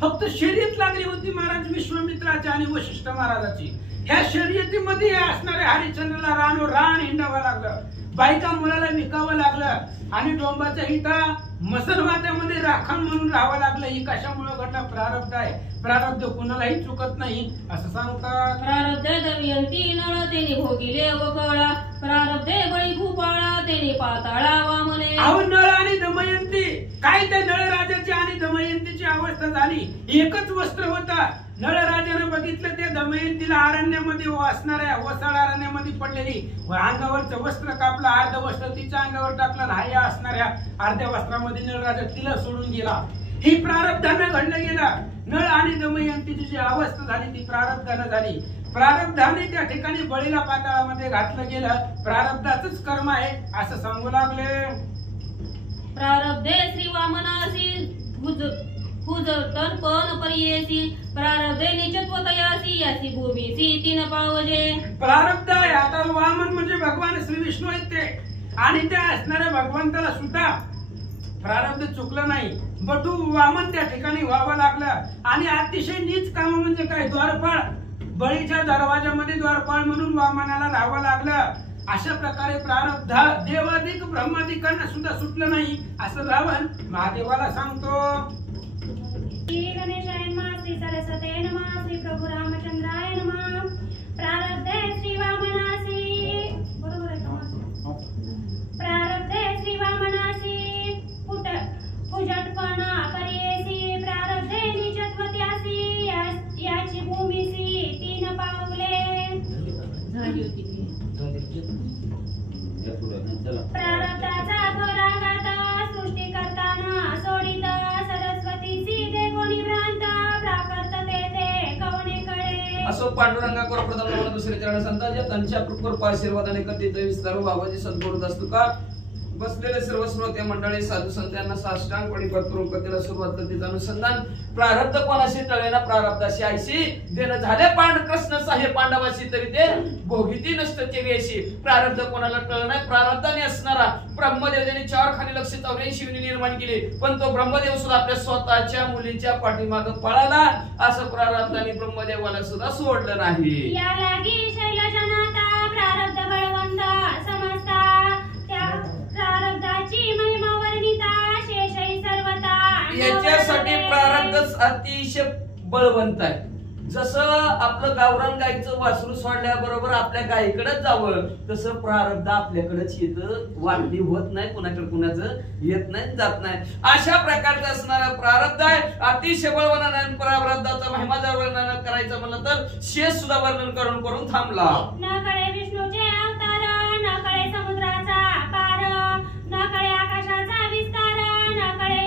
फक्त शर्यत लागली होती महाराज विश्वामित्राची आणि वशिष्ठ महाराजाची. ह्या शर्यतीमध्ये असणाऱ्या हरिश्चंद्राला रान हिंडावं लागलं, बायका मुलाला विकावं लागलं आणि डोंबाच्या इथं मसलवाद्यामध्ये राखण म्हणून राहावं लागलं. ही कशामुळे घडलं? प्रारब्ध आहे. प्रारब्ध कुणालाही चुकत नाही असं सांगतात. प्रारब्धे दमयंती नळ तेने भोगिले अवकळा, प्रारब्धे बळी भूपाळा तेने पाताळा वामने. अहो नळ आणि दमयंती काय त्या नळ राजाची आणि दमयंतीची अवस्था झाली. एकच वस्त्र होता. नळ राजाने बघितलं ते दमयंतीला अरण्यामध्ये असणाऱ्या वसाळ अरण्यामध्ये पडलेली अंगावरचं वस्त्र कापलं, अर्ध वस्त्र तिच्या अंगावर टाकलं, ह्या असणाऱ्या अर्ध्या वस्त्रामध्ये नळ राजा तिला सोडून गेला. ही प्रारब्धानं घडलं गेलं. नळ आणि दमयंतीची जी अवस्था झाली ती प्रारब्धानं झाली. प्रारब्धाने त्या ठिकाणी बळीला पाताळामध्ये घातलं गेलं. प्रारब्धाचंच कर्म आहे असं सांगू लागले. प्रारब्धे श्री वामनासी हुजतन पण परियेसी, प्रारब्धे निचत्वतयासी यासी भूमीसी तीन पावजे. प्रारब्ध आहे. आता वामन म्हणजे भगवान श्री विष्णू आहेत ते, आणि त्या असणाऱ्या भगवंताला सुद्धा प्रारब्ध चुकलं नाही. बटू वामन त्या ठिकाणी व्हावं लागलं. आणि अतिशय नीच काम म्हणजे काय? द्वारपाळ. बळीच्या दरवाजामध्ये द्वारपाळ म्हणून वामनाला राहावं लागलं. अशा प्रकारे प्रारब्ध देवाधिक ब्रह्माधिकांना सुद्धा सुटलं नाही असं रावण महादेवाला सांगतो. श्री गणेशाय नमः, श्री सरस्वते नमः, श्री प्रभू रामचंद्राय नमः. प्रारब्धे श्री वामनासी, बरोबर आहे का? प्रारब्धे श्री वामनासी पुजटपणा परियेसी, प्रारब्धे निचत्वत्यासी याची भूमीसी तीन पावले. झाली होती ती. प्रारब्धाचा थोरागाता सृष्टी करताना सोडित, सरस्वतीची दे कोणी भ्रांत, प्राकर्त ते कवणेकडे. असो पांडुरंगा कोर प्रथम दुसरे चरण संतांच्या त्यांच्या कृपा आशीर्वादाने कथित विस्तार बाबाजी सद्गुरू असतो का. बसलेले सर्व श्रोते मंडळी साधू संतांना साष्टांगपणे करून कथेला सुरुवात करते. अनुसंधान प्रारब्ध कोणाशी टळेना प्रारब्धाशी आयशी, देणं झाले पांड कृष्ण साहेब पांडवाशी तरी ते भोगिती नसतं ते वेशी. प्रारब्ध कोणाला टळ नाही. प्रारब्धाने असणारा ब्रह्मदेव ज्यांनी 4 खाली 184 निर्माण केली, पण तो ब्रह्मदेव सुद्धा आपल्या स्वतःच्या मुलीच्या पाठीमाग पळाला. असं प्रारब्धाने ब्रह्मदेवाला सुद्धा सोडलं नाही. या लागी शैलजनाता प्रारब्ध बळवंत समजता, त्या प्रारब्धाची महिमा वर्णिता शेषई सर्वता. याच्यासाठी प्रारब्ध अतिशय बळवंत आहे. जसं आपलं गावरान गायचं वासरू सोडल्याबरोबर आपल्या गायीकडेच जावं, तसं प्रारब्ध आपल्याकडेच येतं. वाढली होत नाही, कुणाकडे कुणाचं येत नाही, जात नाही. अशा प्रकारचं असणारं प्रारब्ध आहे. अतिशय बळवंत. प्रारब्धाचा महिमा जर वर्णन करायचं म्हणलं तर शेष सुद्धा वर्णन करून करून थांबला. न कळे विष्णूचे अवतार, न कळे समुद्राचा पार, न कळे आकाशाचा विस्तार, न कळे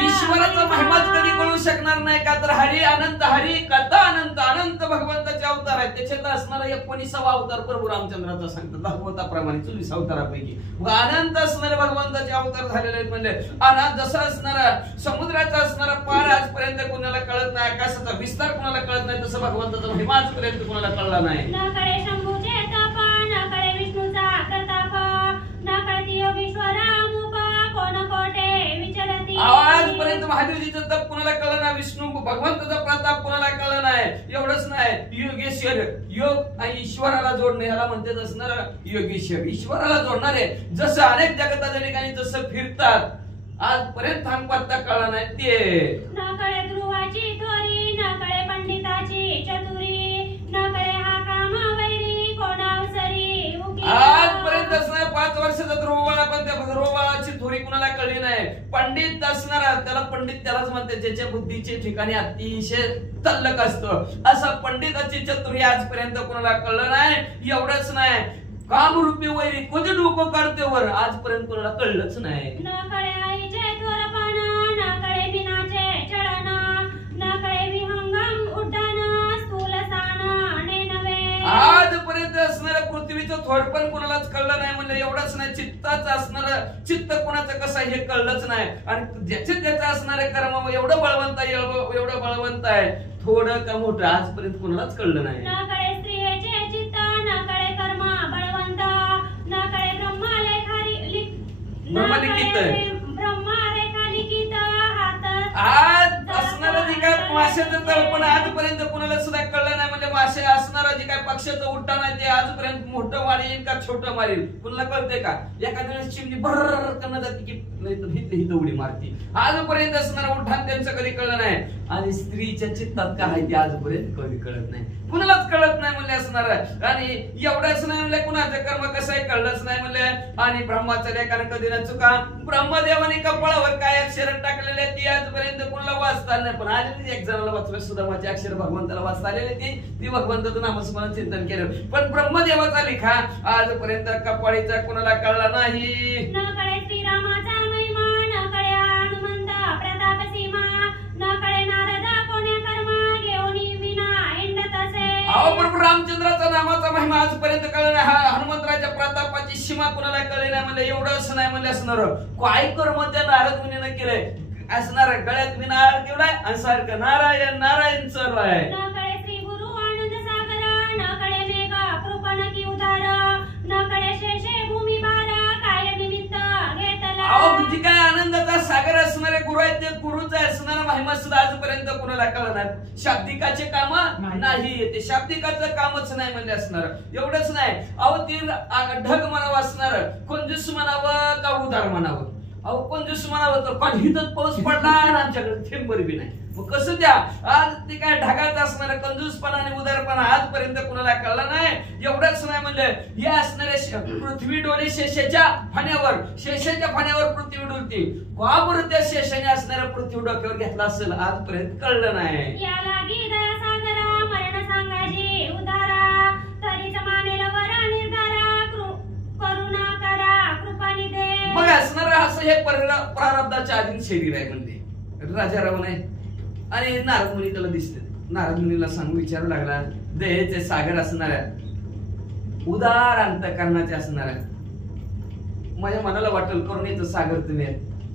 ईश्वराचा महिमाच कधी कळू शकणार नाही का. तर हरी अनंत, हरी कथा अनंत, अनंत भगवंताचे अवतार आहेत. त्याच्यात असणारा 19वा अवतार प्रभू रामचंद्राचा सांगतात. भागवताप्रमाणे 24 अवतारापैकी अनंत असणारे भगवंताचे अवतार झालेले आहेत. म्हणजे अनंत जसं असणारा समुद्राचा असणारा पार आजपर्यंत कोणाला कळत नाही, आकाशाचा विस्तार कोणाला कळत नाही, तसं भगवंताचा महिमा आजपर्यंत कोणाला कळला नाही. न कळे शंभूचे ताप, न कळे विष्णूचा प्रताप, न कळती योगेश्वरा मूप, कोण कोटे विचरती. आजपर्यंत महादेवजीचं तप कोणाला कळलं नाही, विष्णू भगवंताचा प्रताप कोणाला कळलं नाही. एवढंच नाही, योगेश्वर, योग आणि ईश्वराला जोडणे ह्याला म्हणतात असणार योगेश्वर. ईश्वराला जोडणारे जसं अनेक जगताच्या ठिकाणी जसं फिरतात, आजपर्यंत थांगपत्ता कळला नाही ते. न कळे ध्रुवाची थोरी, न कळे पंडिताची चतुरी, न कळे हा काम वैरी, कोणावसरी आजपर्यंत असणार 5 वर्षाचा ध्रुवबाळा, पण त्या ध्रुवबाळाची थोरी कुणाला कळली नाही. पंडित असणारा त्याला पंडित त्यालाच म्हणते ज्याच्या बुद्धीचे ठिकाणी अतिशय तल्लक असतं. असं पंडिताची चतुरी आजपर्यंत कुणाला कळलं नाही. एवढंच नाही, कामरूपी वैरी कुठे डोकं काढते वर आजपर्यंत कोणाला कळलंच नाही. न कळे आईचे थोरपणा, न कळे बिनाचे चळण, न कळे विहंगम उड्डाण, स्थूल स्थान ने नव्हे पृथ्वीचं थोड पण कोणालाच कळलं नाही म्हणलं. एवढंच नाही, चित्ताच असणार चित्त कोणाचं कसं आहे हे कळलंच नाही. आणि ज्याचे त्याचं असणारे कर्म एवढं बळवंत आहे, एवढं बळवंत आहे, थोडं का मोठं आजपर्यंत कोणालाच कळलं नाही. न कळे स्त्रियेचे चित्त, न कळे कर्म बळवंत, न कळे ब्रह्मरेखा लिखित आज असणारं जे काय माशाचं तळपण आजपर्यंत कोणाला सुद्धा कळलं नाही. म्हणजे मासे असणारं जे काय पक्षाचं उड्डाण आहे ते आजपर्यंत मोठं मारेल का छोटं मारेल कुणाला कळतंय का? एखाद्या वेळेस चिमणी भर करणं जाते की नाही तर उडी मारते. आजपर्यंत असणारं उड्डाण त्यांचं कधी कळलं नाही. आणि स्त्रीच्या चित्तात काय आहे ते आजपर्यंत कधी कळत नाही, कुणालाच कळत नाही म्हणले असणार. आणि एवढंच नाही म्हणले कुणाचं कर्म कसं आहे कळलंच नाही म्हणले. आणि ब्रह्माच्या लेखाने कधी न चुका, ब्रह्मदेवाने कपाळावर काय अक्षर टाकलेले ती आजपर्यंत कुणाला वाचता नाही. पण आलेली एक जणाला वाचलं सुदामाचे अक्षर भगवंताला वाचता आलेले ती भगवंताचं नामस्मरण चिंतन केलं. पण ब्रह्मदेवाचा लिखा आजपर्यंत कपाळीचा कुणाला कळला नाही. न कळे श्रीरामाचा महिमा, न कळे हनुमंत प्रताप सीमा, न कळे नारद कोण्या कर्मा घेऊन विना हिंडत असे. अहो प्रभू रामचंद्राचा नामाचा महिमा आजपर्यंत कळला नाही. हा हनुमंतराच्या प्रतापाची सीमा कुणाला कळली नाही म्हणले. एवढंच नाही म्हणले असणार काय कर्म त्या नारद मुनीनं केलंय असणार. गळ्यात विनार ठेवलाय आणि सारखं नारायण नारायण चालू आहे. न कळे श्री गुरु आनंद सागर, न कळे मेघ कृपण की उदार, न कळे शेषे भूमी भार काय निमित्त घेतला. अहो किती काय आनंदाचा सागर असणारे गुरु आहेत, ते गुरुचा असणारा महिमा सुद्धा आजपर्यंत कुणाला कळला नाही. शाब्दिकाचे काम नाही, ते शाब्दिकाचं कामच नाही म्हणजे असणार. एवढंच नाही, अहो ते ढग म्हणावं असणार, कंजूस म्हणावं का उदार म्हणावं. अहो कंजूस म्हणावं तर पण हिथं पाऊस पडला आणि आमच्याकडे थेंबर बी नाही. मग कसं द्या आज ते काय ढगात असणार कंजूसपणा आणि उदारपणा आजपर्यंत कुणाला कळला नाही. एवढंच नाही म्हणलं हे असणारे पृथ्वी डोले शेषाच्या फाण्यावर पृथ्वी डोलते. का बरं त्या शेषाने असणाऱ्या पृथ्वी डोक्यावर घेतला असेल आजपर्यंत कळलं नाही. या लागी दया सागरा मरण सांगाजी उदारा, तरीच मानेल वरा निर्धारा करुणा करा कृपानी दे. मग असणार असं हे प्रारब्धाच्या अधीन शरीर आहे म्हणते. राजा रावण आहे आणि नारद मुनी त्याला दिसते. नारद मुनीला सांगू विचारू लागला दयेचे सागर असणाऱ्या उदार अंतःकरणाचे असणाऱ्या माझ्या मनाला वाटेल करुणेचं सागर तुम्ही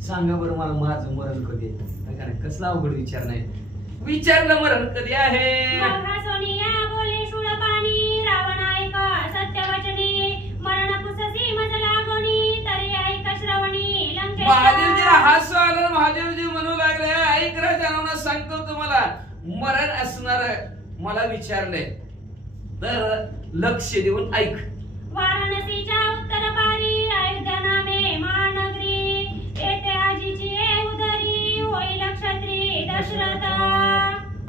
सांगा बरं मला माझं मरण कधी आहे. कसला अवघड विचार नाही. विचारलं मरण कधी आहे. सोनिया बोले शूळपाणी रावण ऐक सत्यवचनी, मरण पुससी मज लागोनी तरी ऐक श्रवणी लंकेश. महादेवजीला हसू आलं. महादेवजी म्हणू लागले ऐक राजा सांगतो तुम्हाला मरण असणार मला विचारले तर लक्ष देऊन ऐक. वाराणसीच्या उत्तर पारी अयोध्या नामे महानगरी, येथे आजीची उदरी होईल क्षत्री दशरथ.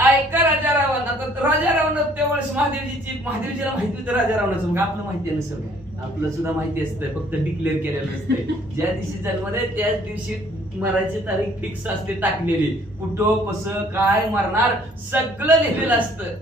ऐका राजा रावण. आता राजा रावण त्यावेळेस महादेवजीला माहिती होतं राजा रावणाचं. मग आपलं माहिती नसेल, आपलं सुद्धा माहिती असतं, फक्त डिक्लेअर केलेलं नसतं. ज्या दिवशी जन्मले त्याच दिवशी मरायची तारीख फिक्स असते टाकलेली. कुठं कसं काय मरणार सगळं लिहिलेलं असतं.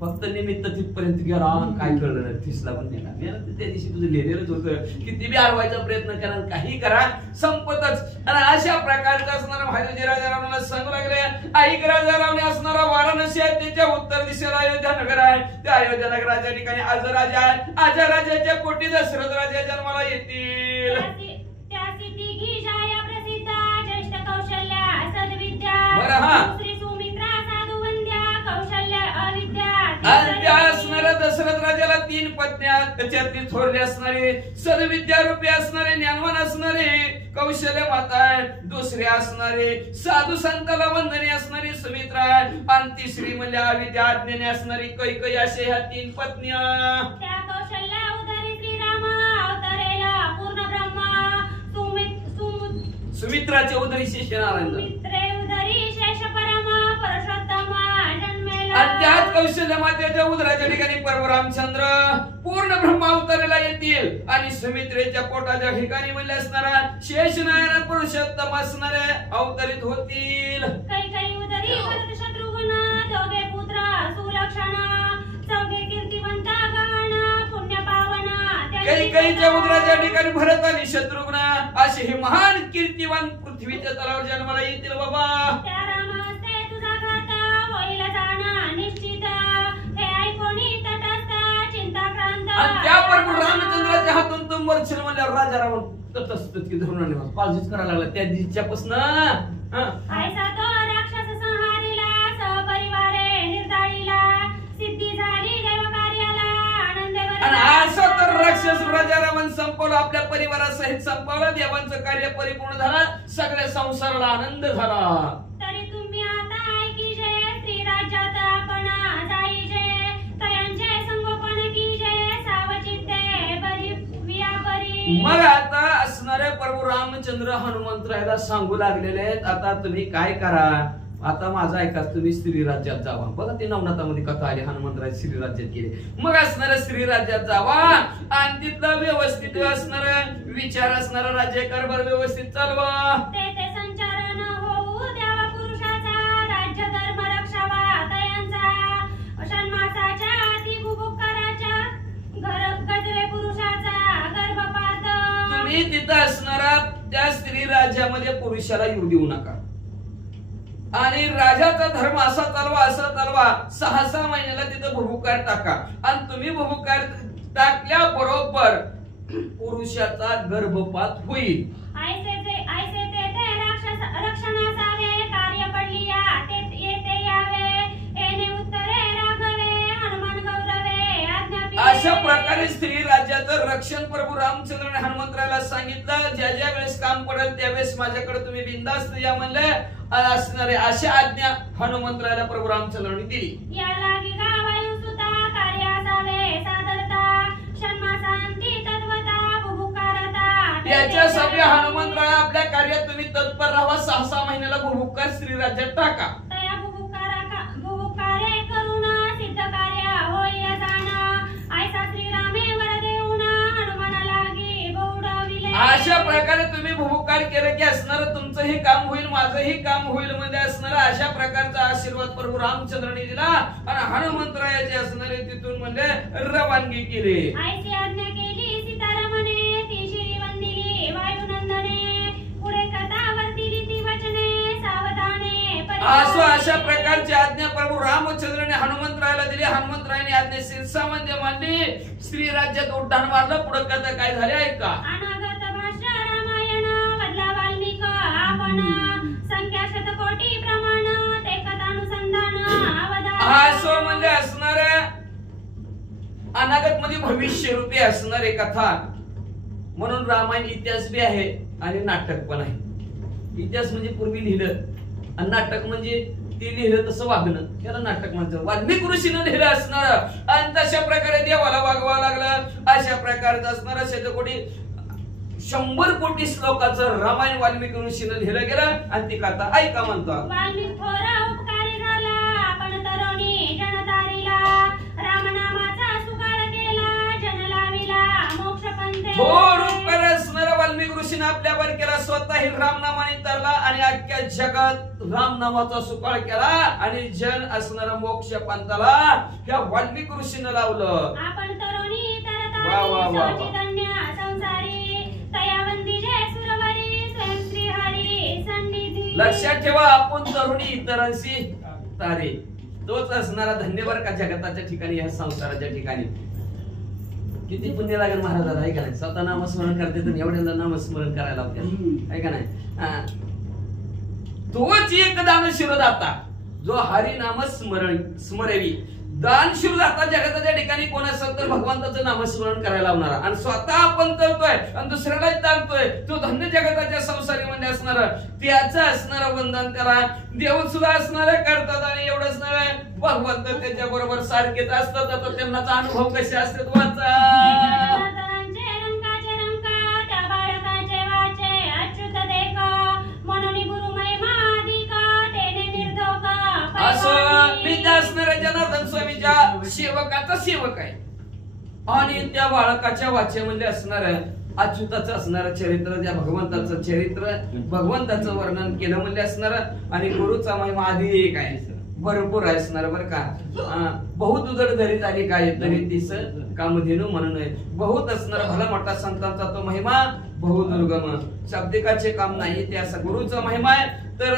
फक्त निमित्त तिथपर्यंत गेला काय कळलं नाही. ठिसला पण नेला त्या दिवशी तुझं लिहिलेलंच होतं. किती बी अडवायचा प्रयत्न करा काही करा संपतच. आणि अशा प्रकारचं असणारा महादेवजी राजा रावणाला सांगू लागले ऐक राजा रावणे असणारा वाराणसी आहे त्याच्या उत्तर दिशेला अयोध्या नगर आहे. त्या अयोध्या नगराच्या ठिकाणी आज राजा आहे. आज राजाच्या पोटी दशरथ राजा जन्माला येतील. बरं हा त्या असणाऱ्या दशरथ राजाला 3 पत्न्या, त्याच्यातली थोरली असणारे सदविद्या रूपी असणारे ज्ञानवान असणारे कौशल्य माता आहे. दुसरे असणारे साधू संताला वंदने असणारी सुमित्रा आहे. आणि तिसरी म्हणजे अविद्या ज्ञानी असणारी कैकई असे ह्या 3 पत्न्या. त्या कौशल्या उदारी श्रीराम अवतरेला पूर्ण ब्रह्मा, सुमित्राचे उदरी शेष नारायण. उदरी शेष परम पुरुषोत्तम जन्मेला. आणि त्याच कौशल्य मातेच्या उदराच्या ठिकाणी प्रभू रामचंद्र पूर्ण ब्रह्मा अवताराला येतील. आणि सुमित्रेच्या पोटाच्या ठिकाणी म्हणले असणारा शेषनारायण पुरुषोत्तम असणारे अवतरित होतील. कैकई उदरी भरत शत्रुघ्न दोघे पुत्र सुलक्षण, चौघे कीर्तिवंत गण पुण्य पावन. कैकईच्या उदराच्या ठिकाणी भरत आणि शत्रुघ्न असे हे महान कीर्तिवान पृथ्वीच्या तलावर जन्माला येतील बाबा. त्या रामास्ते तुझा घात होईल जाणं निश्चित, हे ऐकून तटस्थ चिंताक्रांत. त्या प्रभू रामचंद्राच्या हातून तो मरशील म्हणल्यावर राजा रावण ततस्तत की धरून आणले काळजीच करायला लागला त्या दिवसापासून. ऐसा तो राक्षस संहारीला सहपरिवारे निर्दाळीला सिद्धी झाली देव कार्याला आनंद आणि असं तर राक्षस राजा रावण संपवलं, आपल्या परिवारासहित संपवलं, देवांचं कार्य परिपूर्ण झालं, सगळ्या संसाराला आनंद झाला. तरी तुम्ही आता ऐकीजे स्त्री राज्यात आपण जाईजे तयांचे संगोपन कीजे सावचित्ते बरी वियापरी. मग आता असणारे प्रभू रामचंद्र हनुमंतरायाला सांगू लागलेले आहेत, आता तुम्ही काय करा, आता माझा ऐका, तुम्ही स्त्री राज्यात जावा. बघा ते नवनाथामध्ये कथा आली, हनुमंतराय स्त्री राज्यात गेले. मग असणाऱ्या स्त्री राज्यात जावा आणि तिथलं व्यवस्थित असणार विचार असणारा राज्य कारभार व्यवस्थित चालवा. ते संचारण होऊ द्यावा पुरुषाचा राज्य धर्म रक्षावा तयांचा षण्मासाच्या अतिबुभुकाराच्या घर गजवे पुरुषाचा गर्भपात. तुम्ही तिथं असणारा त्या स्त्री राज्यामध्ये पुरुषाला येऊ देऊ नका आणि राजाचा धर्म असा चालवा 6 महिन्याला तिथं भुभुकार टाका आणि तुम्ही भुभुकार टाकल्या बरोबर पुरुषाचा गर्भपात होईल. ऐसे ते राक्षस रक्षणासावे कार्य पडलिया ते येते यावे येणे उत्तरे राघवे हनुमान गौरवे आज्ञापी. अशा प्रकारे स्त्री राज्याचं रक्षण प्रभू रामचंद्राने हनुमंतरायाला सांगितलं. ज्या ज्या वेळेस काम पडेल त्यावेळेस माझ्याकडे तुम्ही बिंदास्त या म्हणले असणारे अशा आज्ञा हनुमंतरायाला प्रभू रामचंद्राने दिली. या लागी गावायु सुता कार्य असावे सादरता षण्मासांती तत्वता भुभुकारता. याच्यासाठी हनुमंतराय आपल्या कार्यात तुम्ही तत्पर राहा. 6 महिन्याला भुभुकार स्त्री राज्यात टाका. तया भुभुकारे करून सिद्ध कार्य होईल जाण ऐसा श्रीरामे वर देऊन हनुमाना लागी गौडविले. अशा प्रकारे तुम्ही भुभुकार केलं की असणार तुमचंही काम होईल, माझंही काम होईल म्हणजे असणार अशा प्रकारचा आशीर्वाद प्रभू रामचंद्राने दिला आणि हनुमंतरायाचे असणारे तिथून म्हणजे रवानगी केली. ऐसी आज्ञा केली सीतारमणे ती शिरी वंदिली वायुनंदने पुढे कथा वर्तिली ती वचने सावधाने. असो अशा प्रकारची आज्ञा प्रभू रामचंद्राने हनुमंतरायाला दिली. हनुमंतरायाने आज्ञा शिरसामध्ये मांडली, स्त्री राज्यात उड्डाण मारलं. पुढे कथा काय झाली ऐका. अनागत भाष्य रामायण वदला वाल्मिक आपण संख्या शतकोटी प्रमाण ते कथानुसंधान अवधान. असो म्हणजे असणाऱ्या अनागत मध्ये भविष्य रूपी असणारे कथा म्हणून रामायण इतिहास बी आहे आणि नाटक पण आहे. इतिहास म्हणजे पूर्वी लिहिलं आणि नाटक म्हणजे ते लिहिलं तसं वागणं त्याला नाटक म्हणतात. वाल्मिक ऋषीनं लिहिलं असणार आणि तशा प्रकारे देवाला वागवा लागलं. अशा प्रकारचं असणार शतकोटी 100 कोटी श्लोकाचं रामायण वाल्मिक ऋषीनं लिहिलं गेलं आणि ती कथा ऐका म्हणतात. वाल्मिक थोरा उपकारी झाला आपण तरुणी जनतारीला रामनामाचा सुकाळ केला जन लाविला मोक्ष पंथे. थोर उपकार असणारा वाल्मिक ऋषीनं आपल्यावर केला. स्वतःही रामनामाने तरला आणि अख्ख्या जगात रामनामाचा सुकाळ केला आणि जन असणारा मोक्ष पंथाला ह्या वाल्मिक ऋषीनं लावलं. आपण तरुणी वा, वा, वा, वा. चैतन्य संसारी तयावंदी जय सुरवरी स्वयं श्री हरी सन्निधी. लक्षात ठेवा आपण तरुणी इतरांशी तारे तोच असणारा धन्यवाद का जगताच्या ठिकाणी ह्या संसाराच्या ठिकाणी. किती पुण्य लागेल महाराजाला आहे का नाही. स्वतः नामस्मरण करते तर एवढ्याला नामस्मरण करायला होते आहे का नाही. तोच एक दान शिरोदाता जो हरी नाम स्मरवी दान शिरोदाता जगताच्या ठिकाणी कोण असेल तर भगवंताचं नामस्मरण करायला लावणारा आणि स्वतः आपण करतोय आणि दुसऱ्याला ताणतोय तो धन्य जगताच्या संसारी म्हणजे असणार त्याचं असणारं वंदन करा. देव सुद्धा असणार करतात आणि एवढंच नव्हे भगवंत त्याच्या बरोबर सारखेच असतात. आता त्यांना अनुभव कसे असतात वाचा. असं मी त्या असणाऱ्या जनार्दन स्वामीच्या सेवकाचा सेवक आहे आणि त्या बाळकाच्या वाचेमध्ये असणार अच्युताचं असणारं चरित्र त्या भगवंताचं चरित्र भगवंताचं वर्णन केलं म्हणजे असणार आणि गुरुचा महिमा आधी एक आहे भरपूर आहे असणार बरं का. बहुत उदड धरीत आली काय तरी तीस कामधेनू म्हणून बहुत असणार भला मोठा संतांचा तो महिमा बहुदुर्गम शाब्दिकाचे काम नाही ते असं गुरुचा महिमा आहे. तर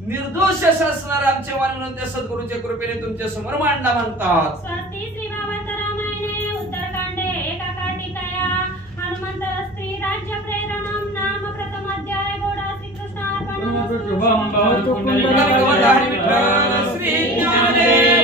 निर्दोष असणार आमचे वाण म्हणून त्या सद्गुरूच्या कृपेने तुमच्या समोर मांडा म्हणतात. स्वाती श्री भावार्थ रामायणे उत्तरकांडे एकाकाळी शुभम भवतु पुंडलिक पुंडलिक भगवता विठ्ठल श्री ज्ञानेश्वर